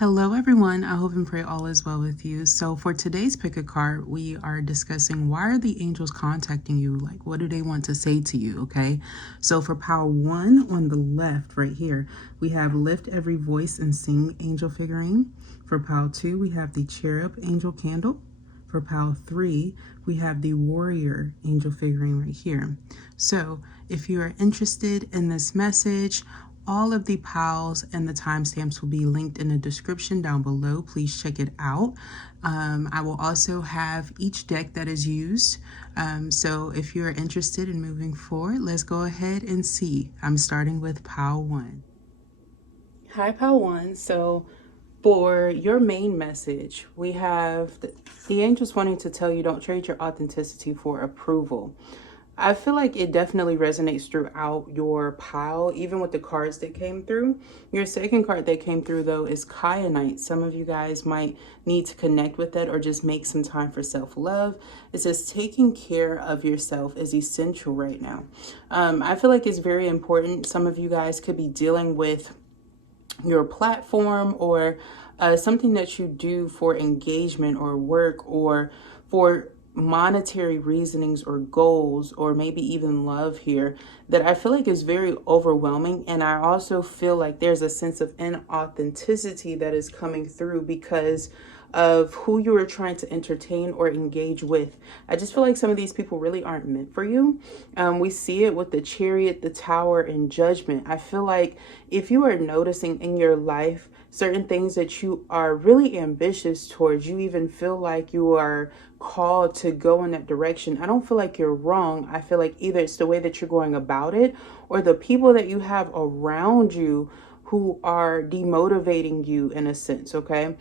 Hello everyone, I hope and pray all is well with you. So for today's pick a card, we are discussing why are the angels contacting you? Like, what do they want to say to you? Okay, so for pile 1 on the left right here, we have lift every voice and sing angel figurine. For pile 2, we have the cherub angel candle. For pile 3, we have the warrior angel figurine right here. So if you are interested in this message, all of the piles and the timestamps will be linked in the description down below. Please check it out. I will also have each deck that is used. So if you're interested in moving forward, let's go ahead and see. I'm starting with pile 1. Hi, pile 1. So for your main message, we have the angels wanting to tell you don't trade your authenticity for approval. I feel like it definitely resonates throughout your pile, even with the cards that came through. Your second card that came through, though, is Kyanite. Some of you guys might need to connect with that or just make some time for self-love. It says taking care of yourself is essential right now. I feel like it's very important. Some of you guys could be dealing with your platform or something that you do for engagement or work or for monetary reasonings or goals or maybe even love here that I feel like is very overwhelming. And I also feel like there's a sense of inauthenticity that is coming through because of who you are trying to entertain or engage with. I just feel like some of these people really aren't meant for you. We see it with the Chariot, the Tower, and Judgment. I feel like if you are noticing in your life certain things that you are really ambitious towards, you even feel like you are called to go in that direction, I don't feel like you're wrong. I feel like either it's the way that you're going about it or the people that you have around you who are demotivating you in a sense, okay?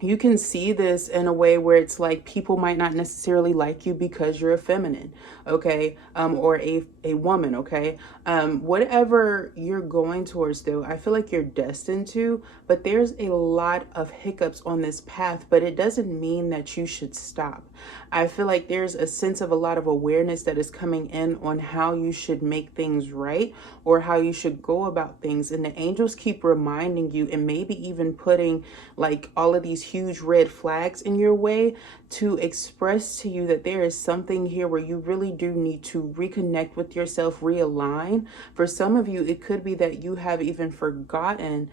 You can see this in a way where it's like people might not necessarily like you because you're a feminine, okay, or a woman, okay. Whatever you're going towards, though, I feel like you're destined to, but there's a lot of hiccups on this path, but it doesn't mean that you should stop. I feel like there's a sense of a lot of awareness that is coming in on how you should make things right or how you should go about things, and the angels keep reminding you and maybe even putting like all of these huge red flags in your way to express to you that there is something here where you really do need to reconnect with yourself, realign. For some of you, it could be that you have even forgotten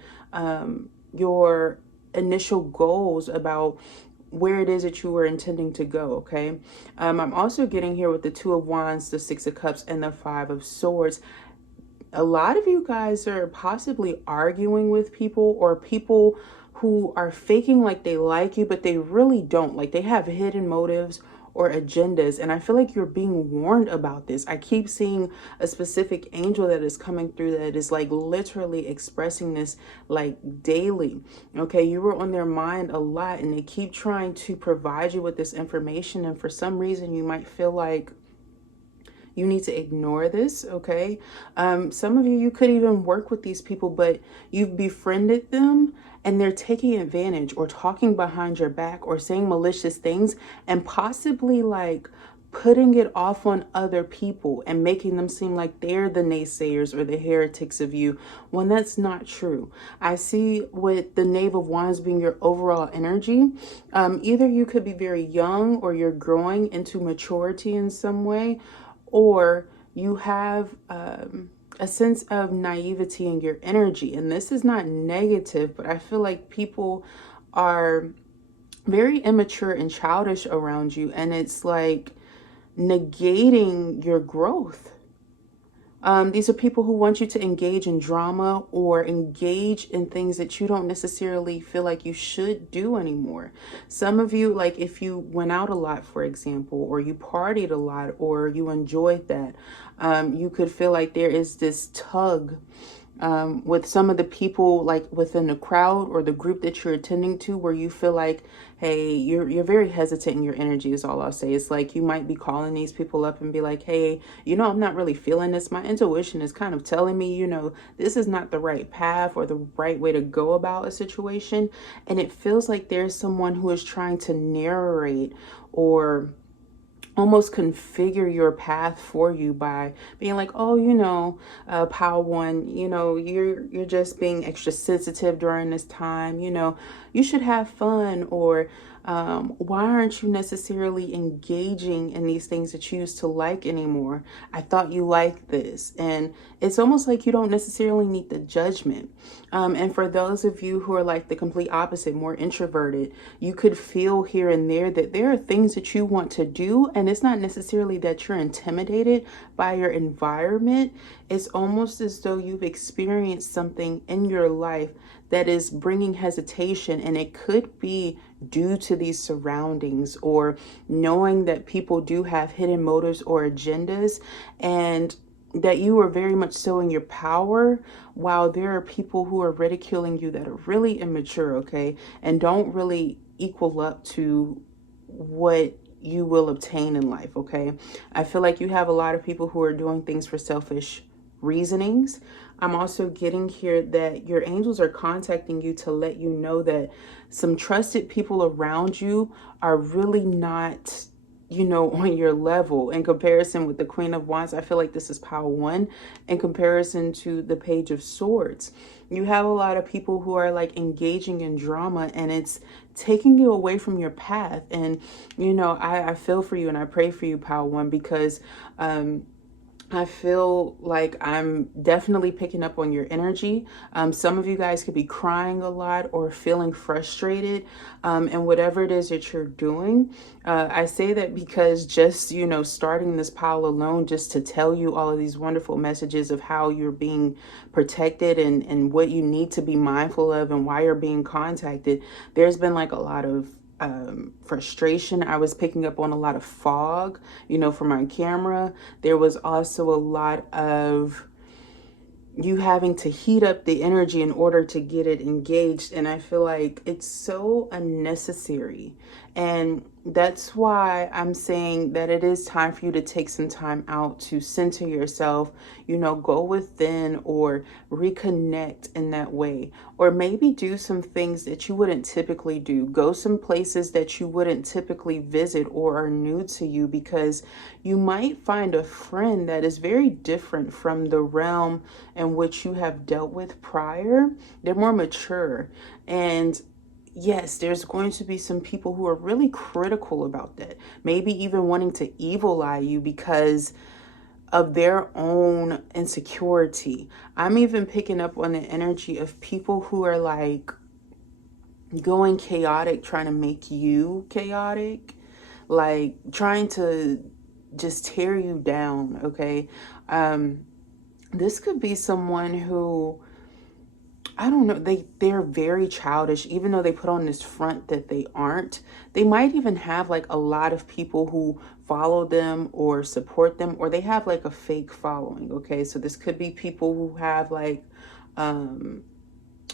your initial goals about where it is that you were intending to go, okay? I'm also getting here with the Two of Wands, the Six of Cups, and the Five of Swords. A lot of you guys are possibly arguing with people or people who are faking like they like you, but they really don't. Like they have hidden motives or agendas. And I feel like you're being warned about this. I keep seeing a specific angel that is coming through that is like literally expressing this like daily. Okay, you were on their mind a lot and they keep trying to provide you with this information. And for some reason you might feel like you need to ignore this, okay? Some of you could even work with these people, but you've befriended them and they're taking advantage or talking behind your back or saying malicious things and possibly like putting it off on other people and making them seem like they're the naysayers or the heretics of you when that's not true. I see with the Knave of Wands being your overall energy, either you could be very young or you're growing into maturity in some way, or you have a sense of naivety in your energy. And this is not negative, but I feel like people are very immature and childish around you, and it's like negating your growth. These are people who want you to engage in drama or engage in things that you don't necessarily feel like you should do anymore. Some of you, like if you went out a lot, for example, or you partied a lot, or you enjoyed that, you could feel like there is this tug with some of the people like within the crowd or the group that you're attending to, where you feel like, hey, you're very hesitant in your energy is all I'll say. It's like you might be calling these people up and be like, hey, I'm not really feeling this. My intuition is kind of telling me, this is not the right path or the right way to go about a situation. And it feels like there's someone who is trying to narrate or almost configure your path for you by being like, oh, Power One, you're just being extra sensitive during this time. You should have fun, or why aren't you necessarily engaging in these things that you used to like anymore? I thought you liked this. And it's almost like you don't necessarily need the judgment. And for those of you who are like the complete opposite, more introverted, you could feel here and there that there are things that you want to do. And it's not necessarily that you're intimidated by your environment. It's almost as though you've experienced something in your life that is bringing hesitation, and it could be due to these surroundings, or knowing that people do have hidden motives or agendas, and that you are very much so in your power, while there are people who are ridiculing you that are really immature, okay, and don't really equal up to what you will obtain in life, okay? I feel like you have a lot of people who are doing things for selfish reasonings. I'm also getting here that your angels are contacting you to let you know that some trusted people around you are really not, on your level in comparison with the Queen of Wands. I feel like this is Power One in comparison to the Page of Swords. You have a lot of people who are like engaging in drama, and it's taking you away from your path. And, I feel for you and I pray for you, Power One, because, I feel like I'm definitely picking up on your energy. Some of you guys could be crying a lot or feeling frustrated, and whatever it is that you're doing. I say that because just, starting this pile alone, just to tell you all of these wonderful messages of how you're being protected, and what you need to be mindful of, and why you're being contacted. There's been like a lot of frustration. I was picking up on a lot of fog, for my camera. There was also a lot of you having to heat up the energy in order to get it engaged. And I feel like it's so unnecessary. And that's why I'm saying that it is time for you to take some time out to center yourself, go within, or reconnect in that way. Or maybe do some things that you wouldn't typically do. Go some places that you wouldn't typically visit or are new to you, because you might find a friend that is very different from the realm in which you have dealt with prior. They're more mature. And yes, there's going to be some people who are really critical about that. Maybe even wanting to evil eye you because of their own insecurity. I'm even picking up on the energy of people who are like going chaotic, trying to make you chaotic, like trying to just tear you down, okay? This could be someone who, I don't know, they're very childish, even though they put on this front that they aren't. They might even have like a lot of people who follow them or support them, or they have like a fake following, okay? So this could be people who have like a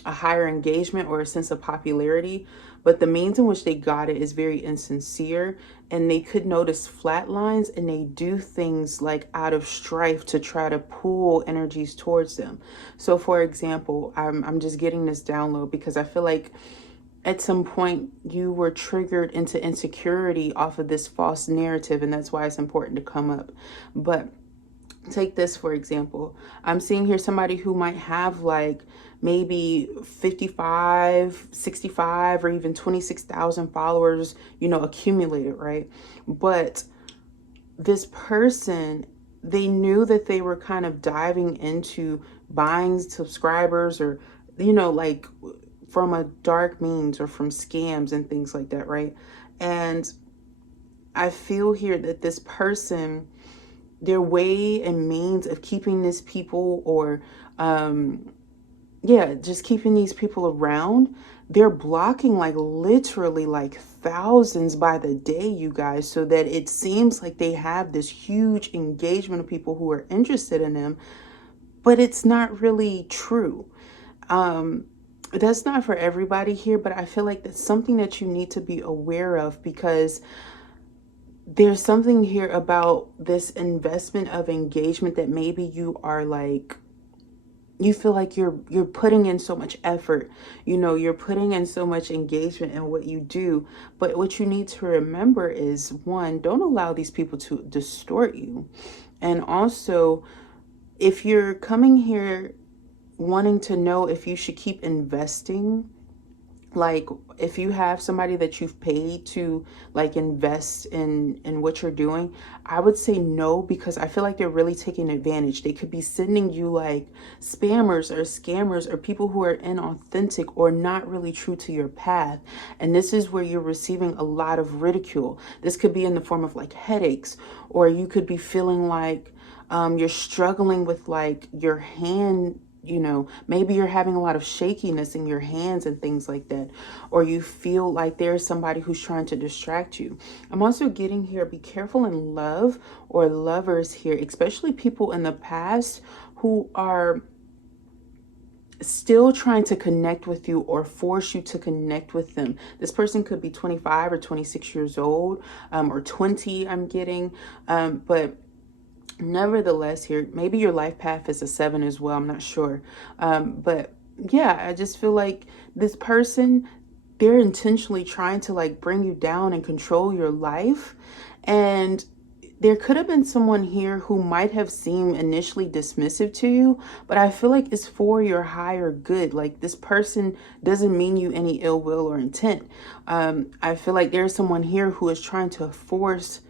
higher engagement or a sense of popularity, but the means in which they got it is very insincere, and they could notice flat lines, and they do things like out of strife to try to pull energies towards them. So for example, I'm just getting this download because I feel like at some point you were triggered into insecurity off of this false narrative, and that's why it's important to come up. But take this for example. I'm seeing here somebody who might have like maybe 55, 65, or even 26,000 followers, accumulated, right? But this person, they knew that they were kind of diving into buying subscribers, or, like from a dark means or from scams and things like that, right? And I feel here that this person, their way and means of keeping these people, or just keeping these people around, they're blocking like literally like thousands by the day, you guys, so that it seems like they have this huge engagement of people who are interested in them, but it's not really true. That's not for everybody here, but I feel like that's something that you need to be aware of, because there's something here about this investment of engagement that maybe you are like you feel like you're putting in so much effort, you know, you're putting in so much engagement in what you do. But what you need to remember is, one, don't allow these people to distort you. And also, if you're coming here wanting to know if you should keep investing, like if you have somebody that you've paid to like invest in what you're doing, I would say no, because I feel like they're really taking advantage. They could be sending you like spammers or scammers or people who are inauthentic or not really true to your path. And this is where you're receiving a lot of ridicule. This could be in the form of like headaches, or you could be feeling like you're struggling with like your hand, you know, maybe you're having a lot of shakiness in your hands and things like that, or you feel like there's somebody who's trying to distract you. I'm also getting here, be careful in love or lovers here, especially people in the past who are still trying to connect with you or force you to connect with them. This person could be 25 or 26 years old, or 20, I'm getting, but nevertheless here, maybe your life path is a 7 as well, I'm not sure. But yeah, I just feel like this person, they're intentionally trying to like bring you down and control your life. And there could have been someone here who might have seemed initially dismissive to you, but I feel like it's for your higher good. Like this person doesn't mean you any ill will or intent. I feel like there's someone here who is trying to force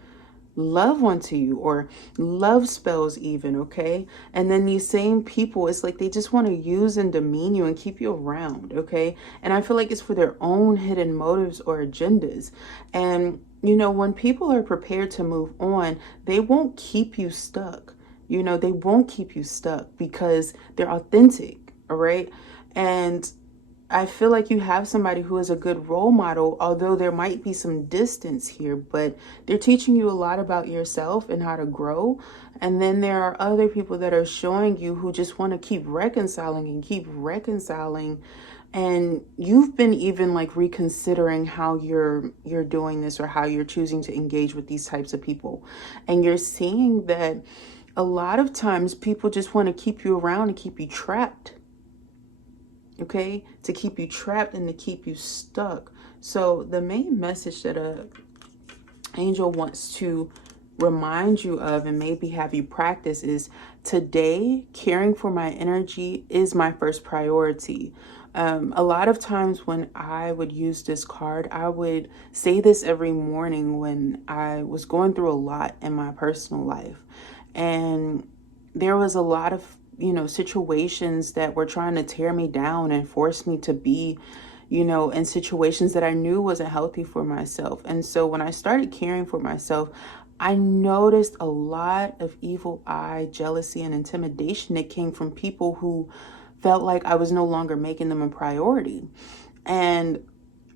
love onto you, or love spells even, okay? And then these same people, it's like they just want to use and demean you and keep you around, okay? And I feel like it's for their own hidden motives or agendas. And you know, when people are prepared to move on, they won't keep you stuck. You know, they won't keep you stuck because they're authentic, all right? And I feel like you have somebody who is a good role model, although there might be some distance here, but they're teaching you a lot about yourself and how to grow. And then there are other people that are showing you who just want to keep reconciling and keep reconciling. And you've been even like reconsidering how you're doing this, or how you're choosing to engage with these types of people. And you're seeing that a lot of times people just want to keep you around and keep you trapped. Okay, to keep you trapped and to keep you stuck. So the main message that a angel wants to remind you of and maybe have you practice is, today caring for my energy is my first priority. A lot of times when I would use this card, I would say this every morning when I was going through a lot in my personal life. And there was a lot of, you know, situations that were trying to tear me down and force me to be, you know, in situations that I knew wasn't healthy for myself. And so when I started caring for myself, I noticed a lot of evil eye, jealousy, and intimidation that came from people who felt like I was no longer making them a priority. And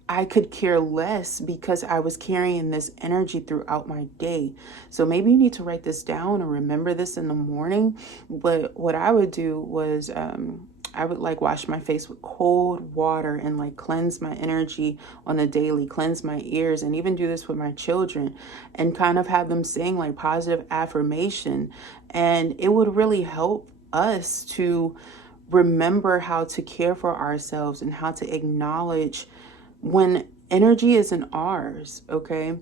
I could care less because I was carrying this energy throughout my day. So maybe you need to write this down or remember this in the morning. But what I would do was I would like wash my face with cold water and like cleanse my energy on a daily, cleanse my ears, and even do this with my children and kind of have them saying like positive affirmation. And it would really help us to remember how to care for ourselves and how to acknowledge when energy isn't ours, okay?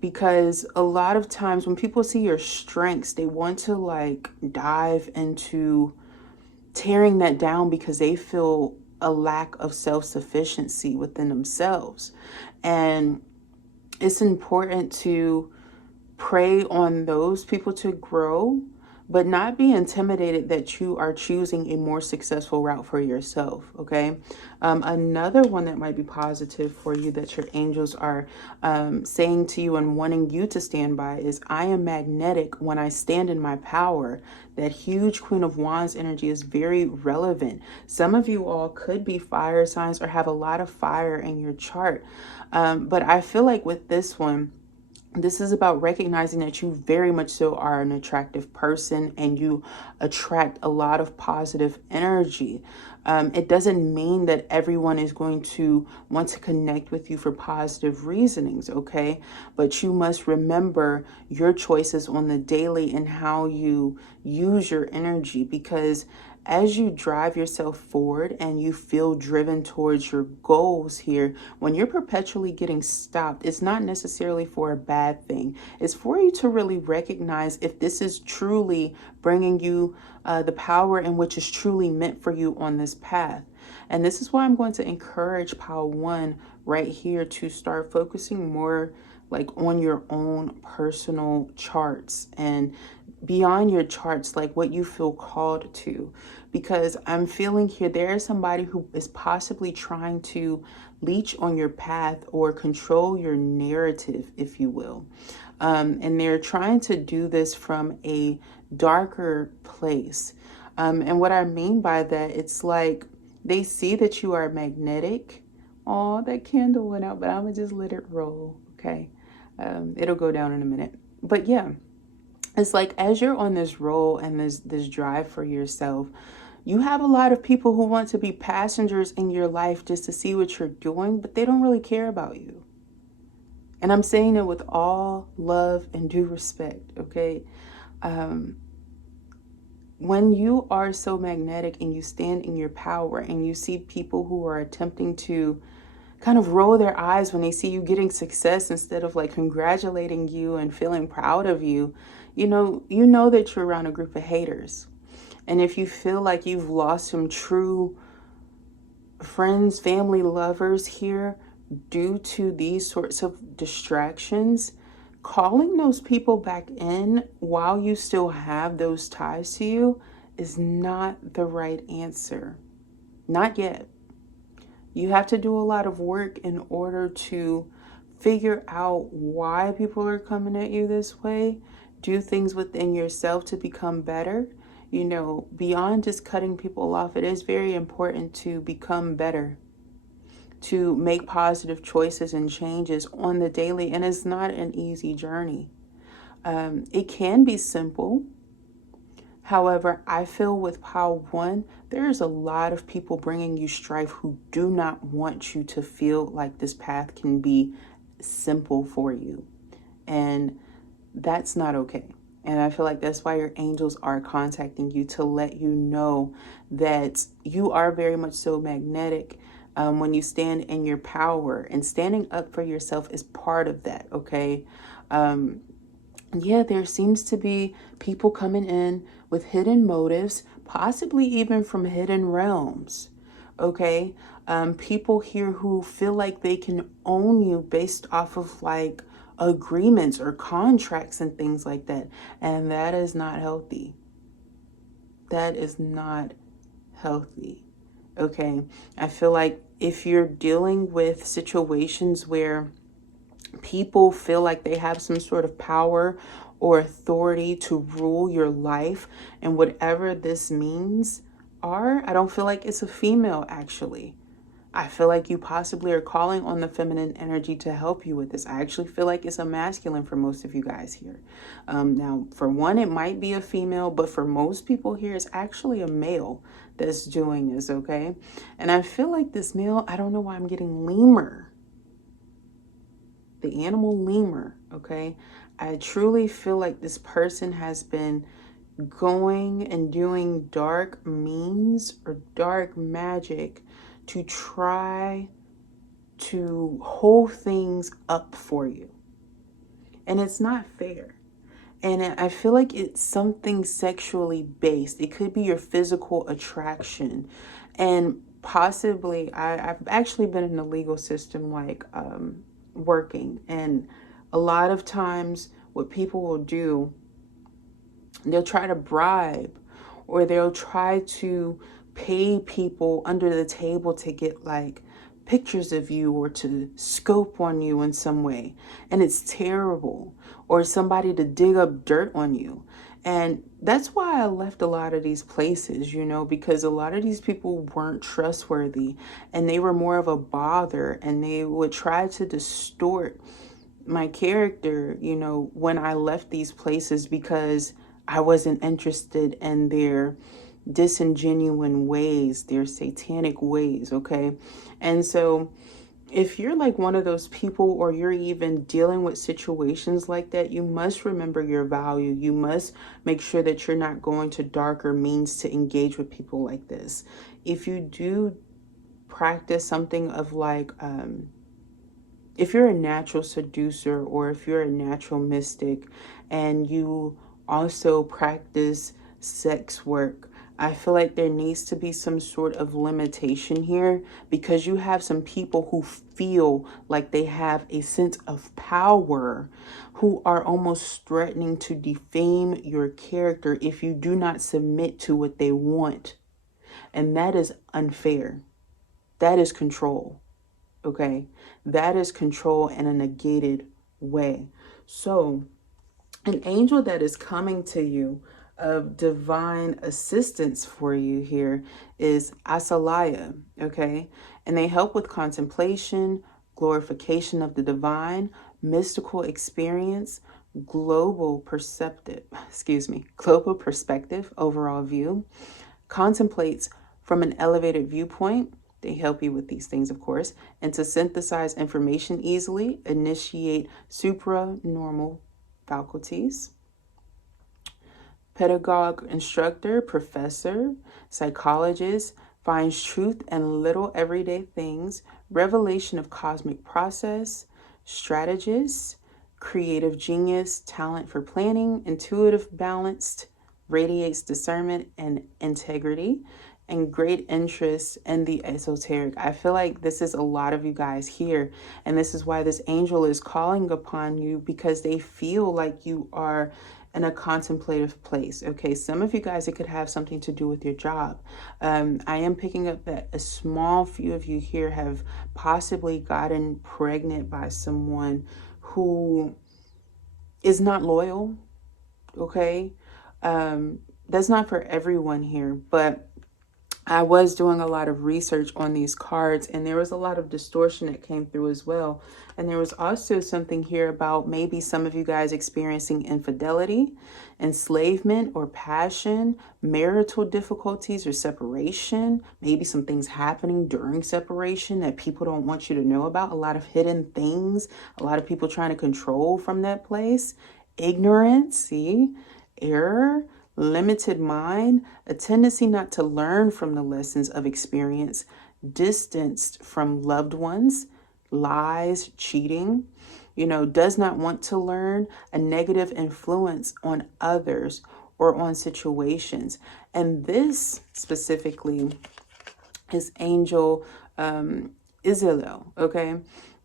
Because a lot of times when people see your strengths, they want to like dive into tearing that down because they feel a lack of self-sufficiency within themselves. And it's important to prey on those people to grow, but not be intimidated that you are choosing a more successful route for yourself, okay? Another one that might be positive for you that your angels are saying to you and wanting you to stand by is, I am magnetic when I stand in my power. That huge Queen of Wands energy is very relevant. Some of you all could be fire signs or have a lot of fire in your chart. But I feel like with this one, this is about recognizing that you very much so are an attractive person and you attract a lot of positive energy. It doesn't mean that everyone is going to want to connect with you for positive reasonings, okay? But you must remember your choices on the daily and how you use your energy, because as you drive yourself forward and you feel driven towards your goals here, when you're perpetually getting stopped, it's not necessarily for a bad thing. It's for you to really recognize if this is truly bringing you the power in which is truly meant for you on this path. And this is why I'm going to encourage Pile 1 right here to start focusing more like on your own personal charts and beyond your charts, like what you feel called to. Because I'm feeling here there is somebody who is possibly trying to leech on your path or control your narrative, if you will. And they're trying to do this from a darker place. And what I mean by that, it's like they see that you are magnetic. Oh, that candle went out, but I'm gonna just let it roll, okay? It'll go down in a minute. But yeah, it's like as you're on this roll and this drive for yourself, you have a lot of people who want to be passengers in your life just to see what you're doing, but they don't really care about you. And I'm saying it with all love and due respect, okay? When you are so magnetic and you stand in your power and you see people who are attempting to kind of roll their eyes when they see you getting success instead of like congratulating you and feeling proud of you, you know that you're around a group of haters. And if you feel like you've lost some true friends, family, lovers here due to these sorts of distractions, calling those people back in while you still have those ties to you is not the right answer. Not yet. You have to do a lot of work in order to figure out why people are coming at you this way. Do things within yourself to become better. Beyond just cutting people off, it is very important to become better, to make positive choices and changes on the daily. And it's not an easy journey. It can be simple. However, I feel with Pile 1, there's a lot of people bringing you strife who do not want you to feel like this path can be simple for you. And that's not okay. And I feel like that's why your angels are contacting you to let you know that you are very much so magnetic when you stand in your power. And standing up for yourself is part of that, okay? Yeah, there seems to be people coming in with hidden motives, possibly even from hidden realms, okay? People here who feel like they can own you based off of like agreements or contracts and things like that. And that is not healthy. That is not healthy, okay? I feel like if you're dealing with situations where people feel like they have some sort of power or authority to rule your life, and whatever this means I don't feel like it's a female, actually. I feel like you possibly are calling on the feminine energy to help you with this. I actually feel like it's a masculine for most of you guys here. Now, for one, it might be a female, but for most people here, it's actually a male that's doing this, okay? And I feel like this male, I don't know why I'm getting lemur. The animal lemur, okay? I truly feel like this person has been going and doing dark means or dark magic to try to hold things up for you. And it's not fair. And I feel like it's something sexually based. It could be your physical attraction. And possibly, I've actually been in the legal system like working. And a lot of times what people will do, they'll try to bribe or they'll try to pay people under the table to get like pictures of you or to scope on you in some way. And it's terrible. Or somebody to dig up dirt on you. And that's why I left a lot of these places, because a lot of these people weren't trustworthy and they were more of a bother, and they would try to distort my character, when I left these places because I wasn't interested in their disingenuine ways, their satanic ways, okay? And so if you're like one of those people, or you're even dealing with situations like that, you must remember your value. You must make sure that you're not going to darker means to engage with people like this. If you do practice something of like, if you're a natural seducer, or if you're a natural mystic, and you also practice sex work, I feel like there needs to be some sort of limitation here, because you have some people who feel like they have a sense of power, who are almost threatening to defame your character if you do not submit to what they want. And that is unfair. That is control. Okay? That is control in a negated way. So, an angel that is coming to you of divine assistance for you here is Asalaya, okay? And they help with contemplation, glorification of the divine, mystical experience, global perspective, overall view, contemplates from an elevated viewpoint. They help you with these things, of course, and to synthesize information easily, initiate supranormal faculties. Pedagogue, instructor, professor, psychologist, finds truth in little everyday things, revelation of cosmic process, strategist, creative genius, talent for planning, intuitive, balanced, radiates discernment and integrity, and great interest in the esoteric. I feel like this is a lot of you guys here, and this is why this angel is calling upon you, because they feel like you are in a contemplative place. Okay, some of you guys, it could have something to do with your job. I am picking up that a small few of you here have possibly gotten pregnant by someone who is not loyal. Okay, that's not for everyone here, but I was doing a lot of research on these cards, and there was a lot of distortion that came through as well. And there was also something here about maybe some of you guys experiencing infidelity, enslavement or passion, marital difficulties or separation, maybe some things happening during separation that people don't want you to know about, a lot of hidden things, a lot of people trying to control from that place, ignorance, see, error, limited mind, a tendency not to learn from the lessons of experience, distanced from loved ones, lies, cheating, does not want to learn, a negative influence on others or on situations. And this specifically is Angel Izilil, okay?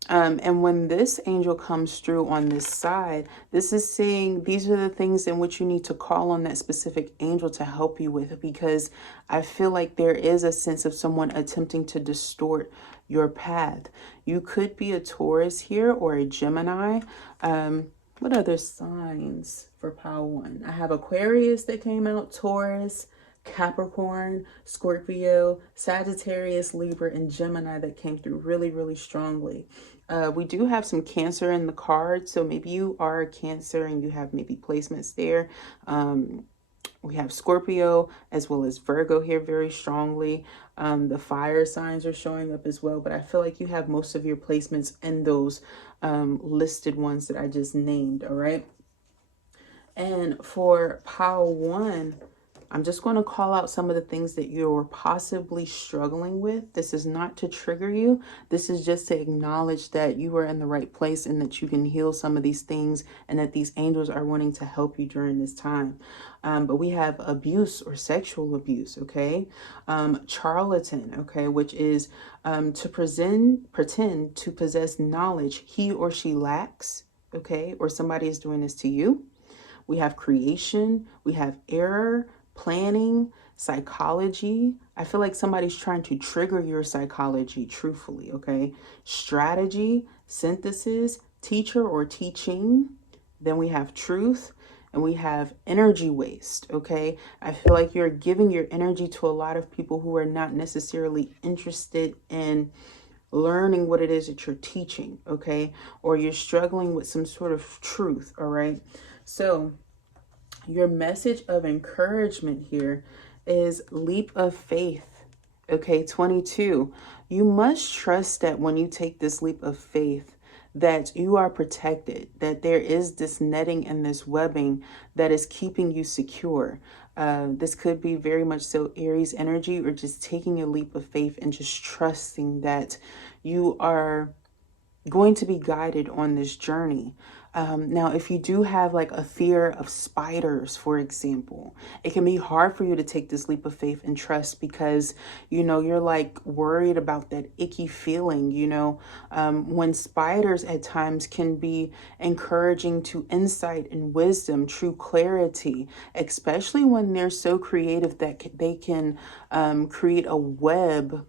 And when this angel comes through on this side, this is saying these are the things in which you need to call on that specific angel to help you with, because I feel like there is a sense of someone attempting to distort your path. You could be a Taurus here or a Gemini. What other signs for Power 1? I have Aquarius that came out, Taurus, Capricorn, Scorpio, Sagittarius, Libra, and Gemini that came through really, really strongly. We do have some Cancer in the card, so maybe you are a Cancer and you have maybe placements there. We have Scorpio as well as Virgo here very strongly. The fire signs are showing up as well, but I feel like you have most of your placements in those listed ones that I just named, all right? And for Power 1, I'm just going to call out some of the things that you're possibly struggling with. This is not to trigger you. This is just to acknowledge that you are in the right place and that you can heal some of these things, and that these angels are wanting to help you during this time. But we have abuse or sexual abuse, okay? Charlatan, okay, which is to pretend to possess knowledge he or she lacks, okay? Or somebody is doing this to you. We have creation. We have error, planning, psychology. I feel like somebody's trying to trigger your psychology, truthfully, okay? Strategy, synthesis, teacher or teaching. Then we have truth, and we have energy waste, okay? I feel like you're giving your energy to a lot of people who are not necessarily interested in learning what it is that you're teaching, okay? Or you're struggling with some sort of truth, all right? So your message of encouragement here is leap of faith, Okay, 22. You must trust that when you take this leap of faith, that you are protected, that there is this netting and this webbing that is keeping you secure. This could be very much so Aries energy, or just taking a leap of faith and just trusting that you are going to be guided on this journey. Now, if you do have like a fear of spiders, for example, it can be hard for you to take this leap of faith and trust because, you know, you're like worried about that icky feeling, you know, when spiders at times can be encouraging to insight and wisdom, true clarity, especially when they're so creative that they can create a web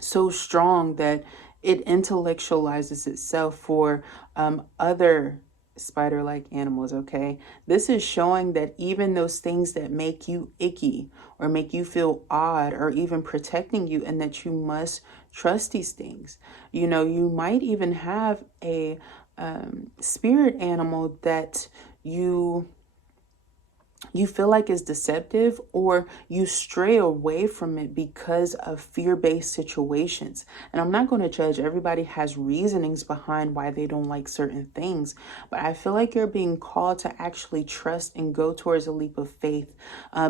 so strong that it intellectualizes itself for other spider-like animals, okay? This is showing that even those things that make you icky or make you feel odd or even protecting you, and that you must trust these things. You know, you might even have a spirit animal that you feel like is deceptive, or you stray away from it because of fear-based situations. And I'm not going to judge. Everybody has reasonings behind why they don't like certain things, but I feel like you're being called to actually trust and go towards a leap of faith,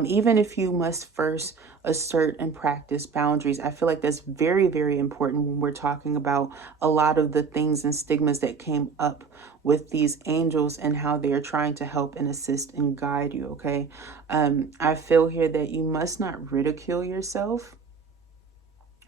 even if you must first assert and practice boundaries. I feel like that's very, very important when we're talking about a lot of the things and stigmas that came up with these angels and how they're trying to help and assist and guide you, okay? I feel here that you must not ridicule yourself,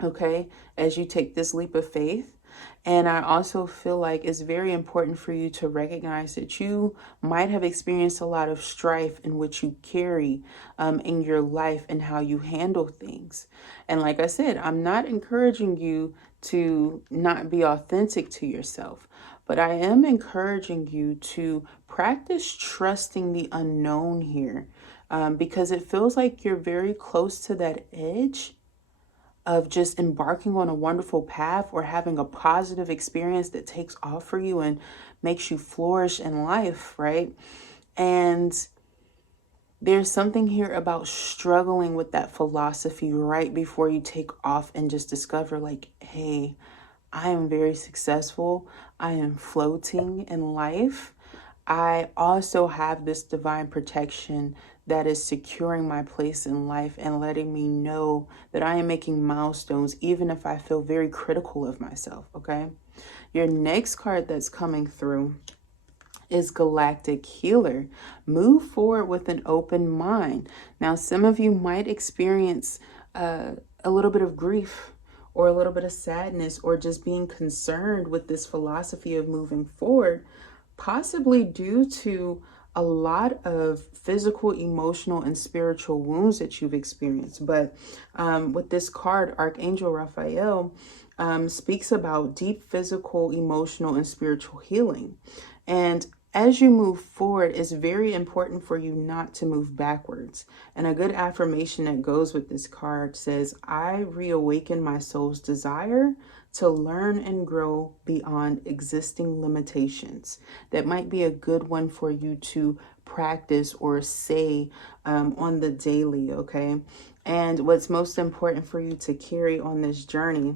okay, as you take this leap of faith. And I also feel like it's very important for you to recognize that you might have experienced a lot of strife in which you carry in your life and how you handle things. And like I said, I'm not encouraging you to not be authentic to yourself, but I am encouraging you to practice trusting the unknown here, because it feels like you're very close to that edge of just embarking on a wonderful path or having a positive experience that takes off for you and makes you flourish in life, right? And there's something here about struggling with that philosophy right before you take off and just discover like, hey, I am very successful. I am floating in life. I also have this divine protection that is securing my place in life and letting me know that I am making milestones, even if I feel very critical of myself, okay? Your next card that's coming through is Galactic Healer. Move forward with an open mind. Now, some of you might experience a little bit of grief or a little bit of sadness, or just being concerned with this philosophy of moving forward, possibly due to a lot of physical, emotional, and spiritual wounds that you've experienced. But with this card, Archangel Raphael speaks about deep physical, emotional, and spiritual healing. And as you move forward, it's very important for you not to move backwards. And a good affirmation that goes with this card says, I reawaken my soul's desire to learn and grow beyond existing limitations. That might be a good one for you to practice or say on the daily, okay? And what's most important for you to carry on this journey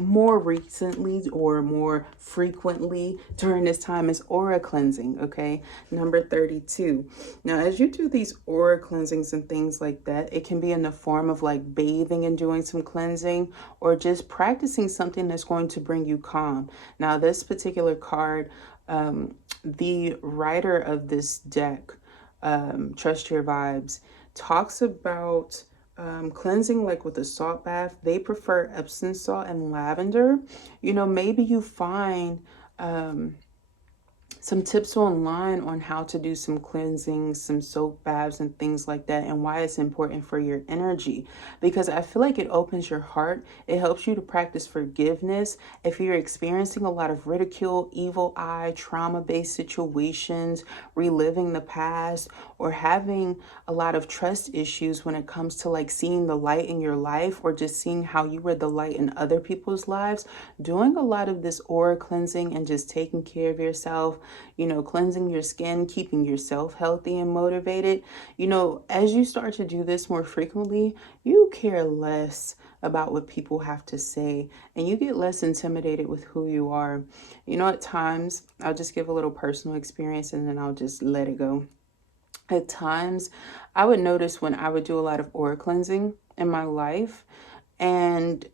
more recently or more frequently during this time is aura cleansing, okay? Number 32. Now, as you do these aura cleansings and things like that, it can be in the form of like bathing and doing some cleansing, or just practicing something that's going to bring you calm. Now, this particular card, the writer of this deck, Trust Your Vibes, talks about cleansing like with a salt bath. They prefer Epsom salt and lavender. You know, maybe you find some tips online on how to do some cleansing, some soap baths and things like that, and why it's important for your energy, because I feel like it opens your heart. It helps you to practice forgiveness. If you're experiencing a lot of ridicule, evil eye, trauma-based situations, reliving the past, or having a lot of trust issues when it comes to like seeing the light in your life, or just seeing how you were the light in other people's lives, doing a lot of this aura cleansing and just taking care of yourself, cleansing your skin, keeping yourself healthy and motivated. As you start to do this more frequently, you care less about what people have to say, and you get less intimidated with who you are. At times, I'll just give a little personal experience and then I'll just let it go. At times, I would notice when I would do a lot of aura cleansing in my life, and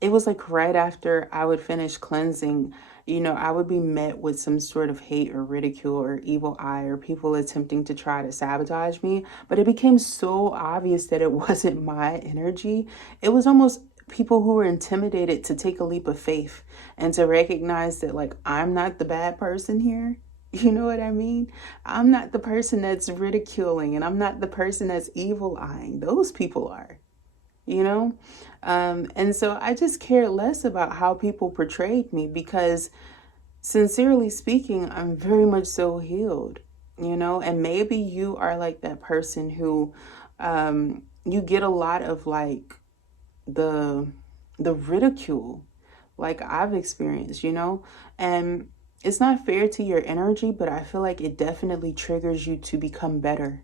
it was like right after I would finish cleansing, I would be met with some sort of hate or ridicule or evil eye or people attempting to try to sabotage me. But it became so obvious that it wasn't my energy. It was almost people who were intimidated to take a leap of faith and to recognize that, like, I'm not the bad person here. You know what I mean? I'm not the person that's ridiculing, and I'm not the person that's evil eyeing. Those people are. And so I just care less about how people portrayed me, because sincerely speaking, I'm very much so healed, and maybe you are like that person who you get a lot of like the ridicule like I've experienced, and it's not fair to your energy, but I feel like it definitely triggers you to become better,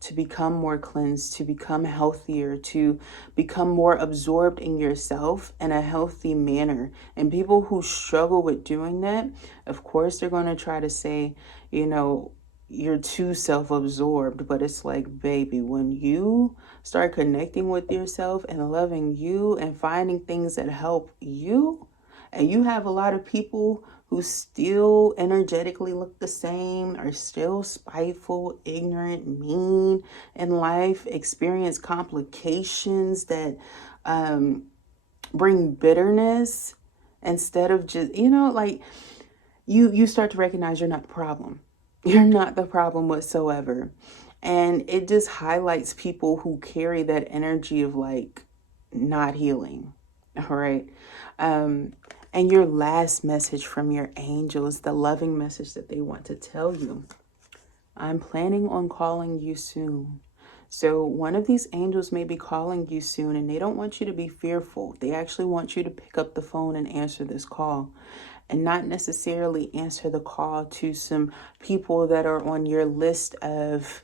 to become more cleansed, to become healthier, to become more absorbed in yourself in a healthy manner. And people who struggle with doing that, of course, they're going to try to say, you're too self-absorbed. But it's like, baby, when you start connecting with yourself and loving you and finding things that help you, and you have a lot of people who still energetically look the same, are still spiteful, ignorant, mean in life, experience complications that bring bitterness instead of just, like, you start to recognize you're not the problem. You're not the problem whatsoever. And it just highlights people who carry that energy of like not healing. All right. And your last message from your angels, the loving message that they want to tell you: I'm planning on calling you soon. So one of these angels may be calling you soon, and they don't want you to be fearful. They actually want you to pick up the phone and answer this call, and not necessarily answer the call to some people that are on your list of,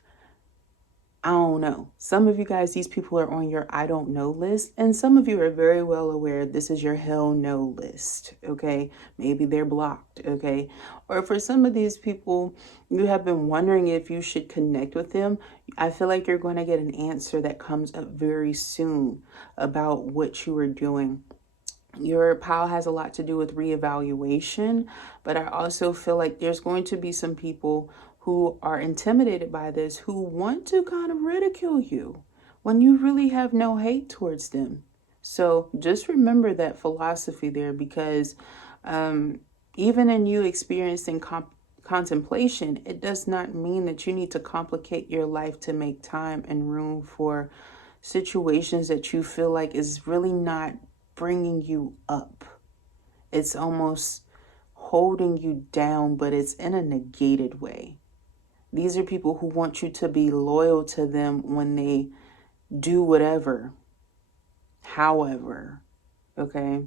I don't know. Some of you guys, these people are on your I don't know list. And some of you are very well aware this is your hell no list. Okay. Maybe they're blocked. Okay. Or for some of these people, you have been wondering if you should connect with them. I feel like you're going to get an answer that comes up very soon about what you are doing. Your pile has a lot to do with reevaluation, but I also feel like there's going to be some people who are intimidated by this, who want to kind of ridicule you when you really have no hate towards them. So just remember that philosophy there, because even in you experiencing contemplation, it does not mean that you need to complicate your life to make time and room for situations that you feel like is really not bringing you up. It's almost holding you down, but it's in a negated way. These are people who want you to be loyal to them when they do whatever, however, okay?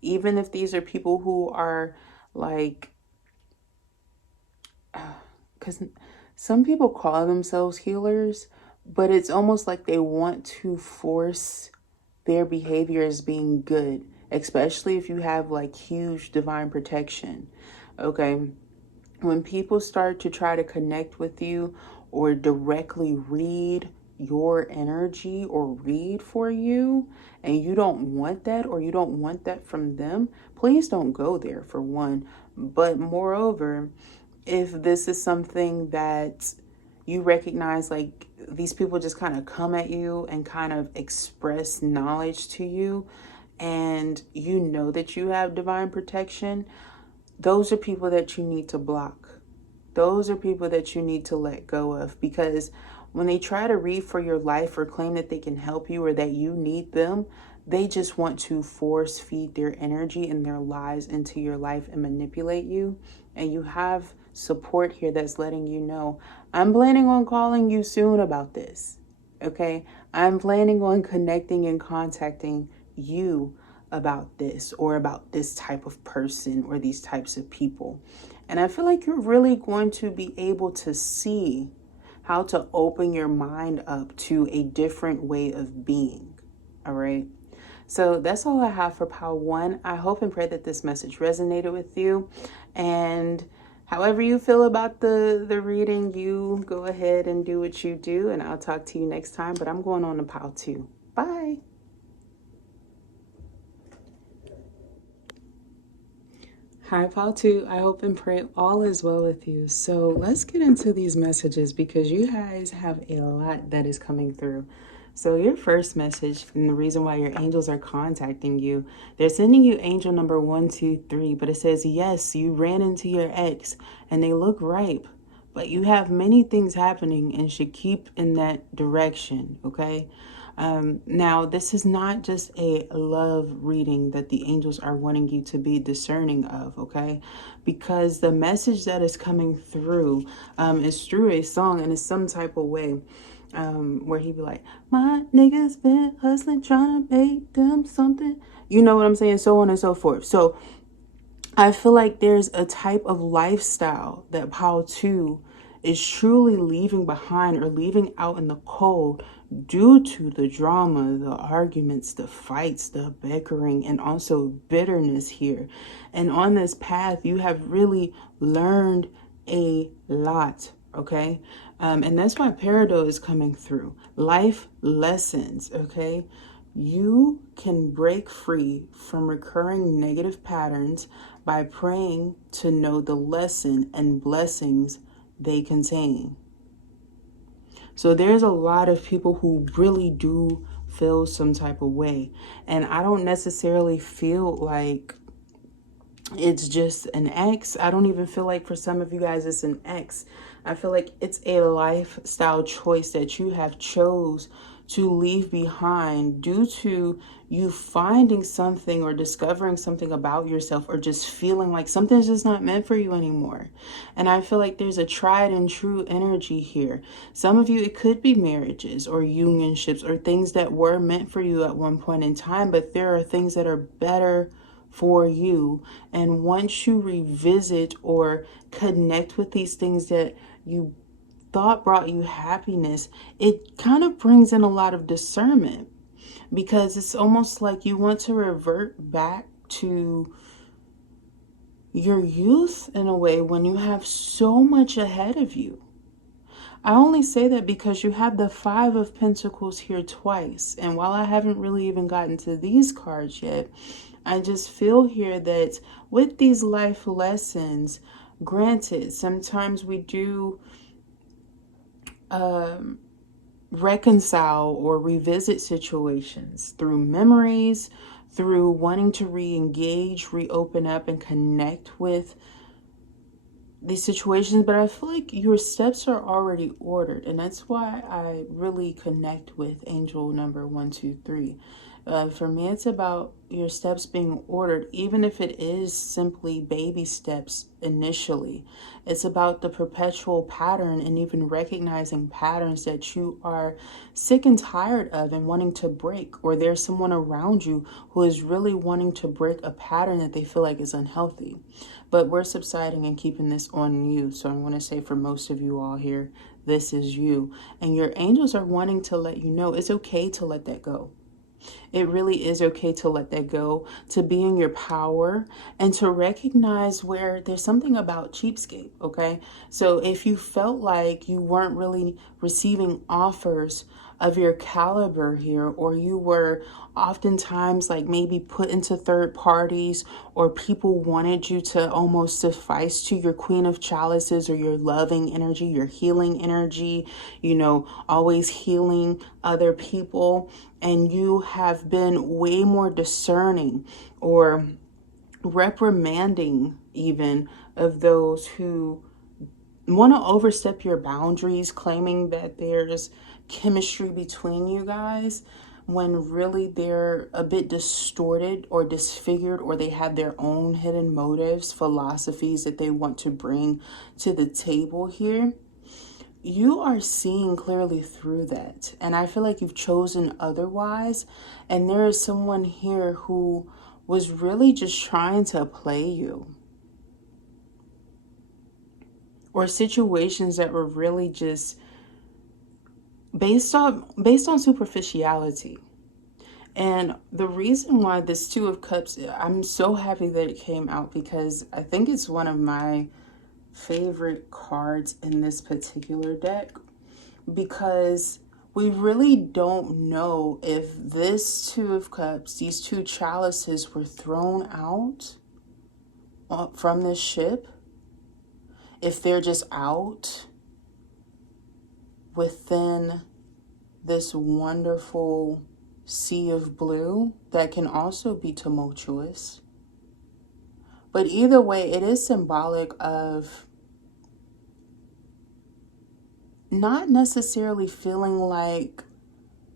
Even if these are people who are like, because some people call themselves healers, but it's almost like they want to force their behavior as being good, especially if you have like huge divine protection, okay? When people start to try to connect with you or directly read your energy or read for you, and you don't want that, or you don't want that from them, please don't go there, for one. But moreover, if this is something that you recognize, like these people just kind of come at you and kind of express knowledge to you, and you know that you have divine protection, those are people that you need to block. Those are people that you need to let go of, because when they try to read for your life or claim that they can help you or that you need them, they just want to force feed their energy and their lies into your life and manipulate you. And you have support here that's letting you know, I'm planning on calling you soon about this. Okay? I'm planning on connecting and contacting you about this or about this type of person or these types of people. And I feel like you're really going to be able to see how to open your mind up to a different way of being. All right. So that's all I have for Pile 1. I hope and pray that this message resonated with you. And however you feel about the reading, you go ahead and do what you do. And I'll talk to you next time. But I'm going on to Pile 2. Bye. Hi, Pile 2. I hope and pray all is well with you. So let's get into these messages because you guys have a lot that is coming through. So your first message, and the reason why your angels are contacting you, they're sending you angel number 1, 2, 3. But it says, yes, you ran into your ex and they look ripe. But you have many things happening and should keep in that direction, okay? Now, this is not just a love reading that the angels are wanting you to be discerning of, okay? Because the message that is coming through is through a song and it's some type of way where he be like, my niggas been hustling, trying to make them something. You know what I'm saying? So on and so forth. So I feel like there's a type of lifestyle that Pile 2 is truly leaving behind or leaving out in the cold due to the drama, the arguments, the fights, the bickering, and also bitterness here. And on this path, you have really learned a lot, okay? And that's why Peridot is coming through. Life lessons, okay? You can break free from recurring negative patterns by praying to know the lesson and blessings they contain. So there's a lot of people who really do feel some type of way. And I don't necessarily feel like it's just an ex. I don't even feel like for some of you guys it's an ex. I feel like it's a lifestyle choice that you have chose to leave behind due to you finding something or discovering something about yourself or just feeling like something's just not meant for you anymore. And I feel like there's a tried and true energy here. Some of you, it could be marriages or unionships or things that were meant for you at one point in time, but there are things that are better for you. And once you revisit or connect with these things that you thought brought you happiness, it kind of brings in a lot of discernment because it's almost like you want to revert back to your youth in a way when you have so much ahead of you. I only say that because you have the 5 of Pentacles here twice. And while I haven't really even gotten to these cards yet, I just feel here that with these life lessons, granted, sometimes we do reconcile or revisit situations through memories, through wanting to re-engage, reopen up and connect with these situations. But I feel like your steps are already ordered, and that's why I really connect with angel number 1, 2, 3. For me, it's about your steps being ordered, even if it is simply baby steps initially. It's about the perpetual pattern and even recognizing patterns that you are sick and tired of and wanting to break, or there's someone around you who is really wanting to break a pattern that they feel like is unhealthy. But we're subsiding and keeping this on you. So I want to say for most of you all here, this is you. And your angels are wanting to let you know it's okay to let that go. It really is okay to let that go, to be in your power, and to recognize where there's something about cheapskate, okay? So if you felt like you weren't really receiving offers of your caliber here, or you were oftentimes like maybe put into third parties, or people wanted you to almost suffice to your Queen of Chalices or your loving energy, your healing energy, you know, always healing other people, and you have been way more discerning or reprimanding even of those who want to overstep your boundaries, claiming that there's chemistry between you guys, when really they're a bit distorted or disfigured, or they have their own hidden motives, philosophies that they want to bring to the table here. you are seeing clearly through that. And I feel like you've chosen otherwise. And there is someone here who was really just trying to play you. Or situations that were really just based on superficiality. And the reason why this Two of Cups, I'm so happy that it came out, because I think it's one of my favorite cards in this particular deck, because we really don't know if this Two of Cups, these two chalices, were thrown out from this ship, if they're just out within this wonderful sea of blue that can also be tumultuous. But either way, it is symbolic of not necessarily feeling like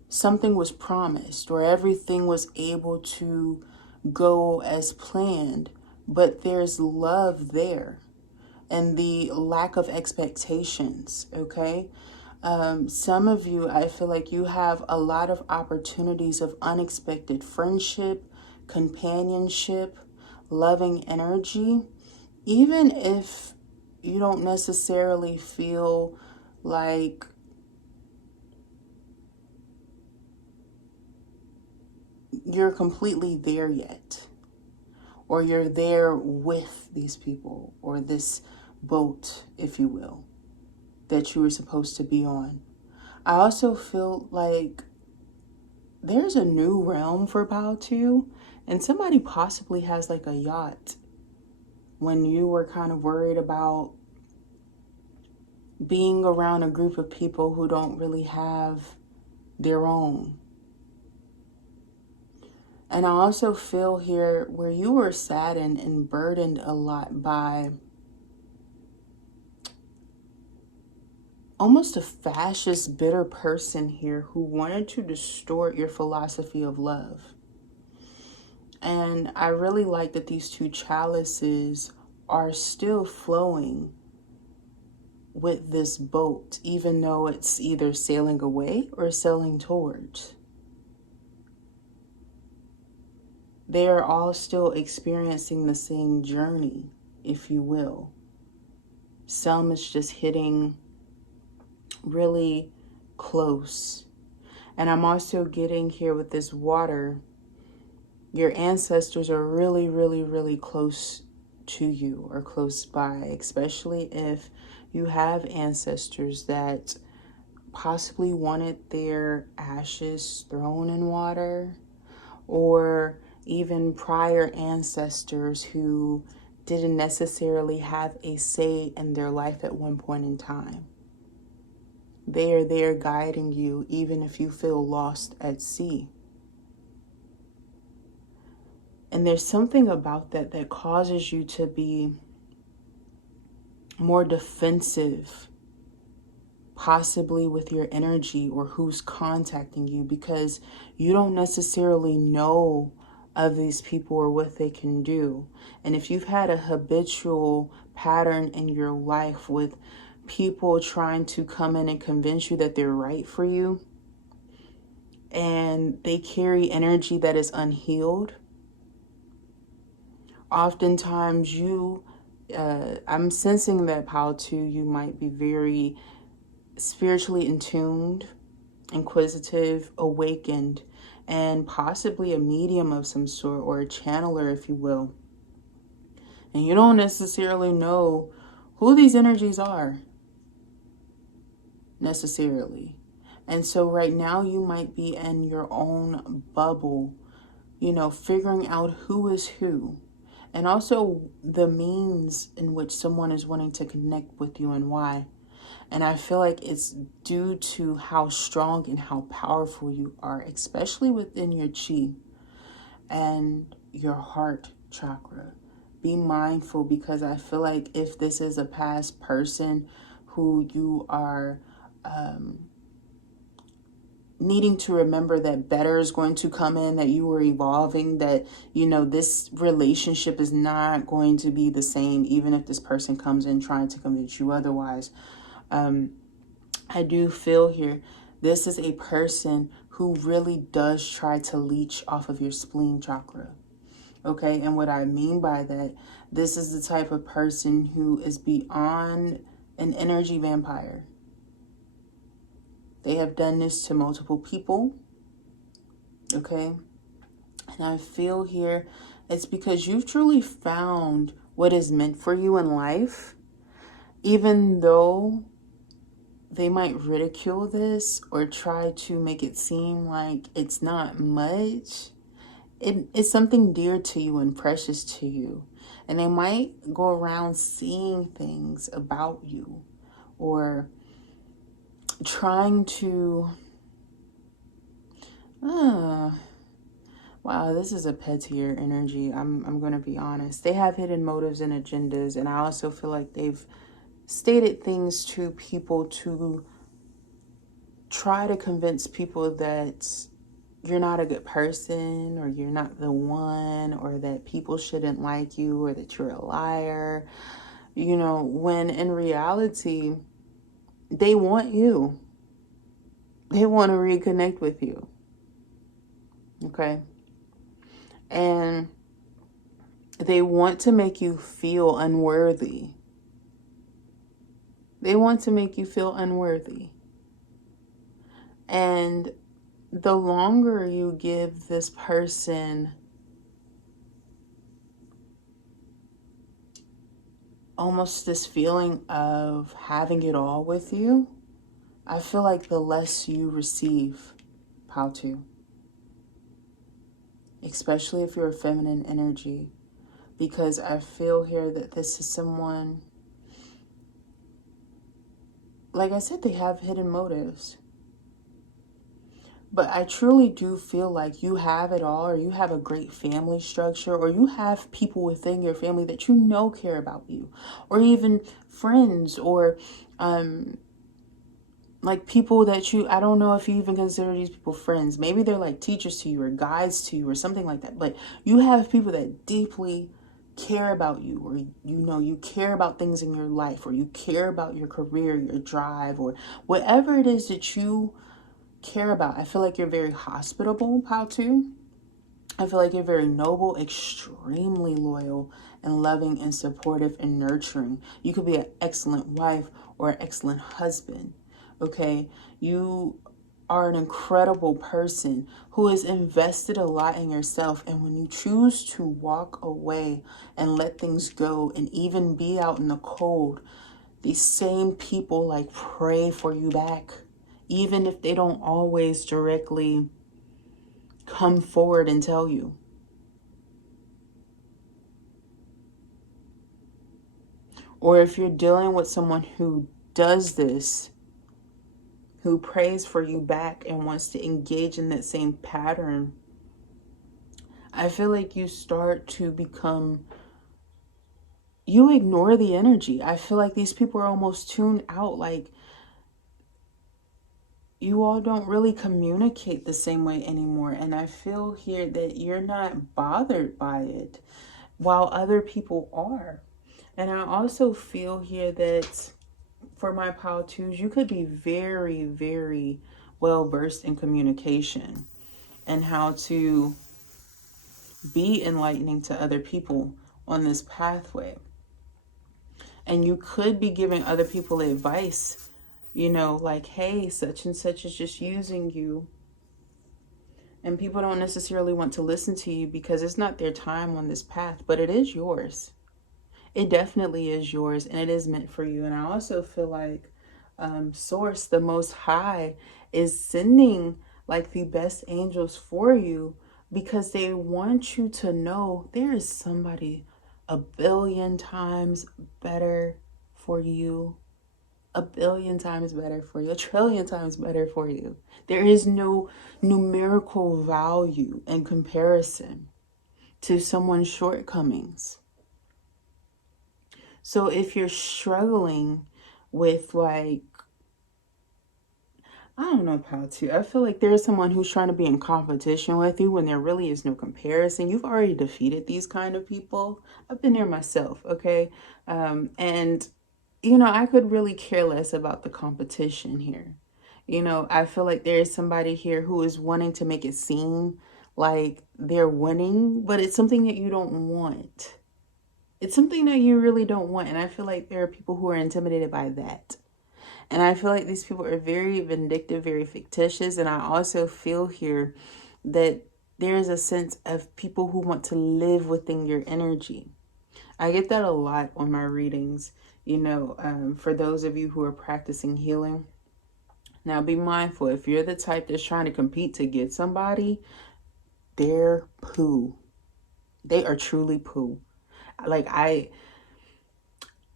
something was promised or everything was able to go as planned, but there's love there and the lack of expectations, okay? Some of you, I feel like you have a lot of opportunities of unexpected friendship, companionship, loving energy, even if you don't necessarily feel like you're completely there yet, or you're there with these people or this boat, if you will, that you were supposed to be on. I also feel like there's a new realm for Pile 2, and somebody possibly has like a yacht when you were kind of worried about being around a group of people who don't really have their own. And I also feel here where you were saddened and burdened a lot by almost a fascist, bitter person here who wanted to distort your philosophy of love. And I really like that these two chalices are still flowing with this boat, even though it's either sailing away or sailing towards. They are all still experiencing the same journey, if you will. Some is just hitting really close. And I'm also getting here with this water, your ancestors are really, really, really close to you or close by, especially if you have ancestors that possibly wanted their ashes thrown in water, or even prior ancestors who didn't necessarily have a say in their life at one point in time. They are there guiding you even if you feel lost at sea. And there's something about that that causes you to be more defensive, possibly with your energy or who's contacting you, because you don't necessarily know of these people or what they can do. And if you've had a habitual pattern in your life with people trying to come in and convince you that they're right for you, and they carry energy that is unhealed, oftentimes I'm sensing that Pile 2, you might be very spiritually in tuned, inquisitive, awakened, and possibly a medium of some sort, or a channeler, if you will. And you don't necessarily know who these energies are, necessarily. And so right now you might be in your own bubble, figuring out who is who. And also the means in which someone is wanting to connect with you and why. And I feel like it's due to how strong and how powerful you are, especially within your chi and your heart chakra. Be mindful, because I feel like if this is a past person who you are needing to remember that better is going to come in, that you are evolving, that, this relationship is not going to be the same, even if this person comes in trying to convince you otherwise. I do feel here, this is a person who really does try to leech off of your spleen chakra. Okay, and what I mean by that, this is the type of person who is beyond an energy vampire. They have done this to multiple people. Okay, and I feel here, it's because you've truly found what is meant for you in life, even though they might ridicule this or try to make it seem like it's not much. It's something dear to you and precious to you. And they might go around seeing things about you or trying to, wow, this is a pettier energy. I'm going to be honest. They have hidden motives and agendas. And I also feel like they've stated things to people to try to convince people that you're not a good person, or you're not the one, or that people shouldn't like you, or that you're a liar, you know, when in reality, they want you. They want to reconnect with you. Okay? And they want to make you feel unworthy. They want to make you feel unworthy. And the longer you give this person almost this feeling of having it all with you, I feel like the less you receive, TaTy. Especially if you're a feminine energy. Because I feel here that this is someone, like I said, they have hidden motives. But I truly do feel like you have it all, or you have a great family structure, or you have people within your family that you know care about you, or even friends, or like people that I don't know if you even consider these people friends. Maybe they're like teachers to you or guides to you or something like that. But you have people that deeply care about you, or you care about things in your life, or you care about your career, your drive, or whatever it is that you care about. I feel like you're very hospitable, TaTy. I feel like you're very noble, extremely loyal, and loving, and supportive, and nurturing. You could be an excellent wife or an excellent husband. Okay, you are an incredible person who has invested a lot in yourself. And when you choose to walk away and let things go and even be out in the cold, these same people like pray for you back, even if they don't always directly come forward and tell you. Or if you're dealing with someone who does this, who prays for you back and wants to engage in that same pattern, I feel like you start to become, you ignore the energy. I feel like these people are almost tuned out. Like, you all don't really communicate the same way anymore. And I feel here that you're not bothered by it, while other people are. And I also feel here that for my TaTys, you could be very, very well versed in communication and how to be enlightening to other people on this pathway. And you could be giving other people advice, you know, like, hey, such and such is just using you. And people don't necessarily want to listen to you because it's not their time on this path, but it is yours. It definitely is yours, and it is meant for you. And I also feel like Source, the Most High, is sending like the best angels for you because they want you to know there is somebody a billion times better for you, a billion times better for you, a trillion times better for you. There is no numerical value in comparison to someone's shortcomings. So if you're struggling with like, I don't know how to, I feel like there's someone who's trying to be in competition with you when there really is no comparison. You've already defeated these kind of people. I've been there myself, okay? And I could really care less about the competition here. I feel like there is somebody here who is wanting to make it seem like they're winning, but it's something that you don't want. It's something that you really don't want. And I feel like there are people who are intimidated by that. And I feel like these people are very vindictive, very fictitious. And I also feel here that there is a sense of people who want to live within your energy. I get that a lot on my readings, for those of you who are practicing healing. Now, be mindful, if you're the type that's trying to compete to get somebody, they're poo. They are truly poo. Like,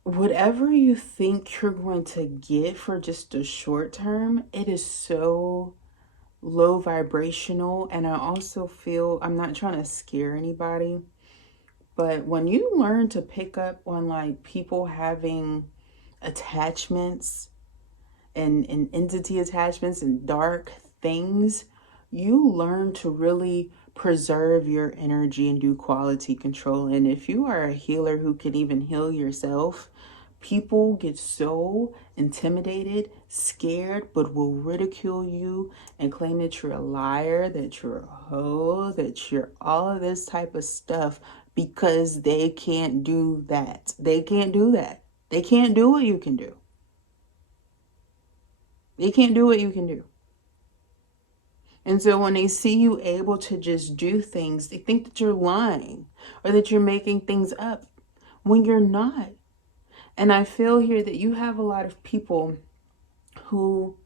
whatever you think you're going to get for just a short term, it is so low vibrational. And I also feel, I'm not trying to scare anybody, but when you learn to pick up on like people having attachments and entity attachments and dark things, you learn to really preserve your energy and do quality control. And if you are a healer who can even heal yourself, people get so intimidated, scared, but will ridicule you and claim that you're a liar, that you're a hoe, that you're all of this type of stuff because they can't do that. They can't do that. They can't do what you can do. They can't do what you can do. And so when they see you able to just do things, they think that you're lying or that you're making things up when you're not. And I feel here that you have a lot of people who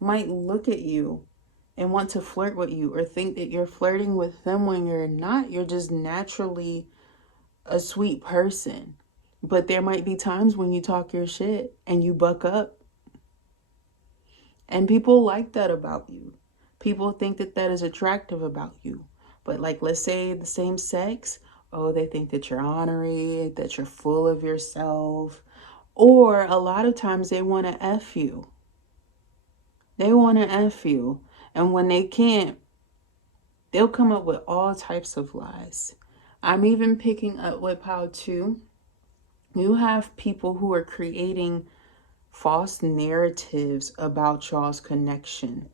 might look at you and want to flirt with you or think that you're flirting with them when you're not. You're just naturally a sweet person. But there might be times when you talk your shit and you buck up. And people like that about you. People think that that is attractive about you. But like, let's say the same sex, oh, they think that you're honorary, that you're full of yourself. Or a lot of times they want to F you. They want to F you. And when they can't, they'll come up with all types of lies. I'm even picking up with how too. You have people who are creating false narratives about y'all's connection.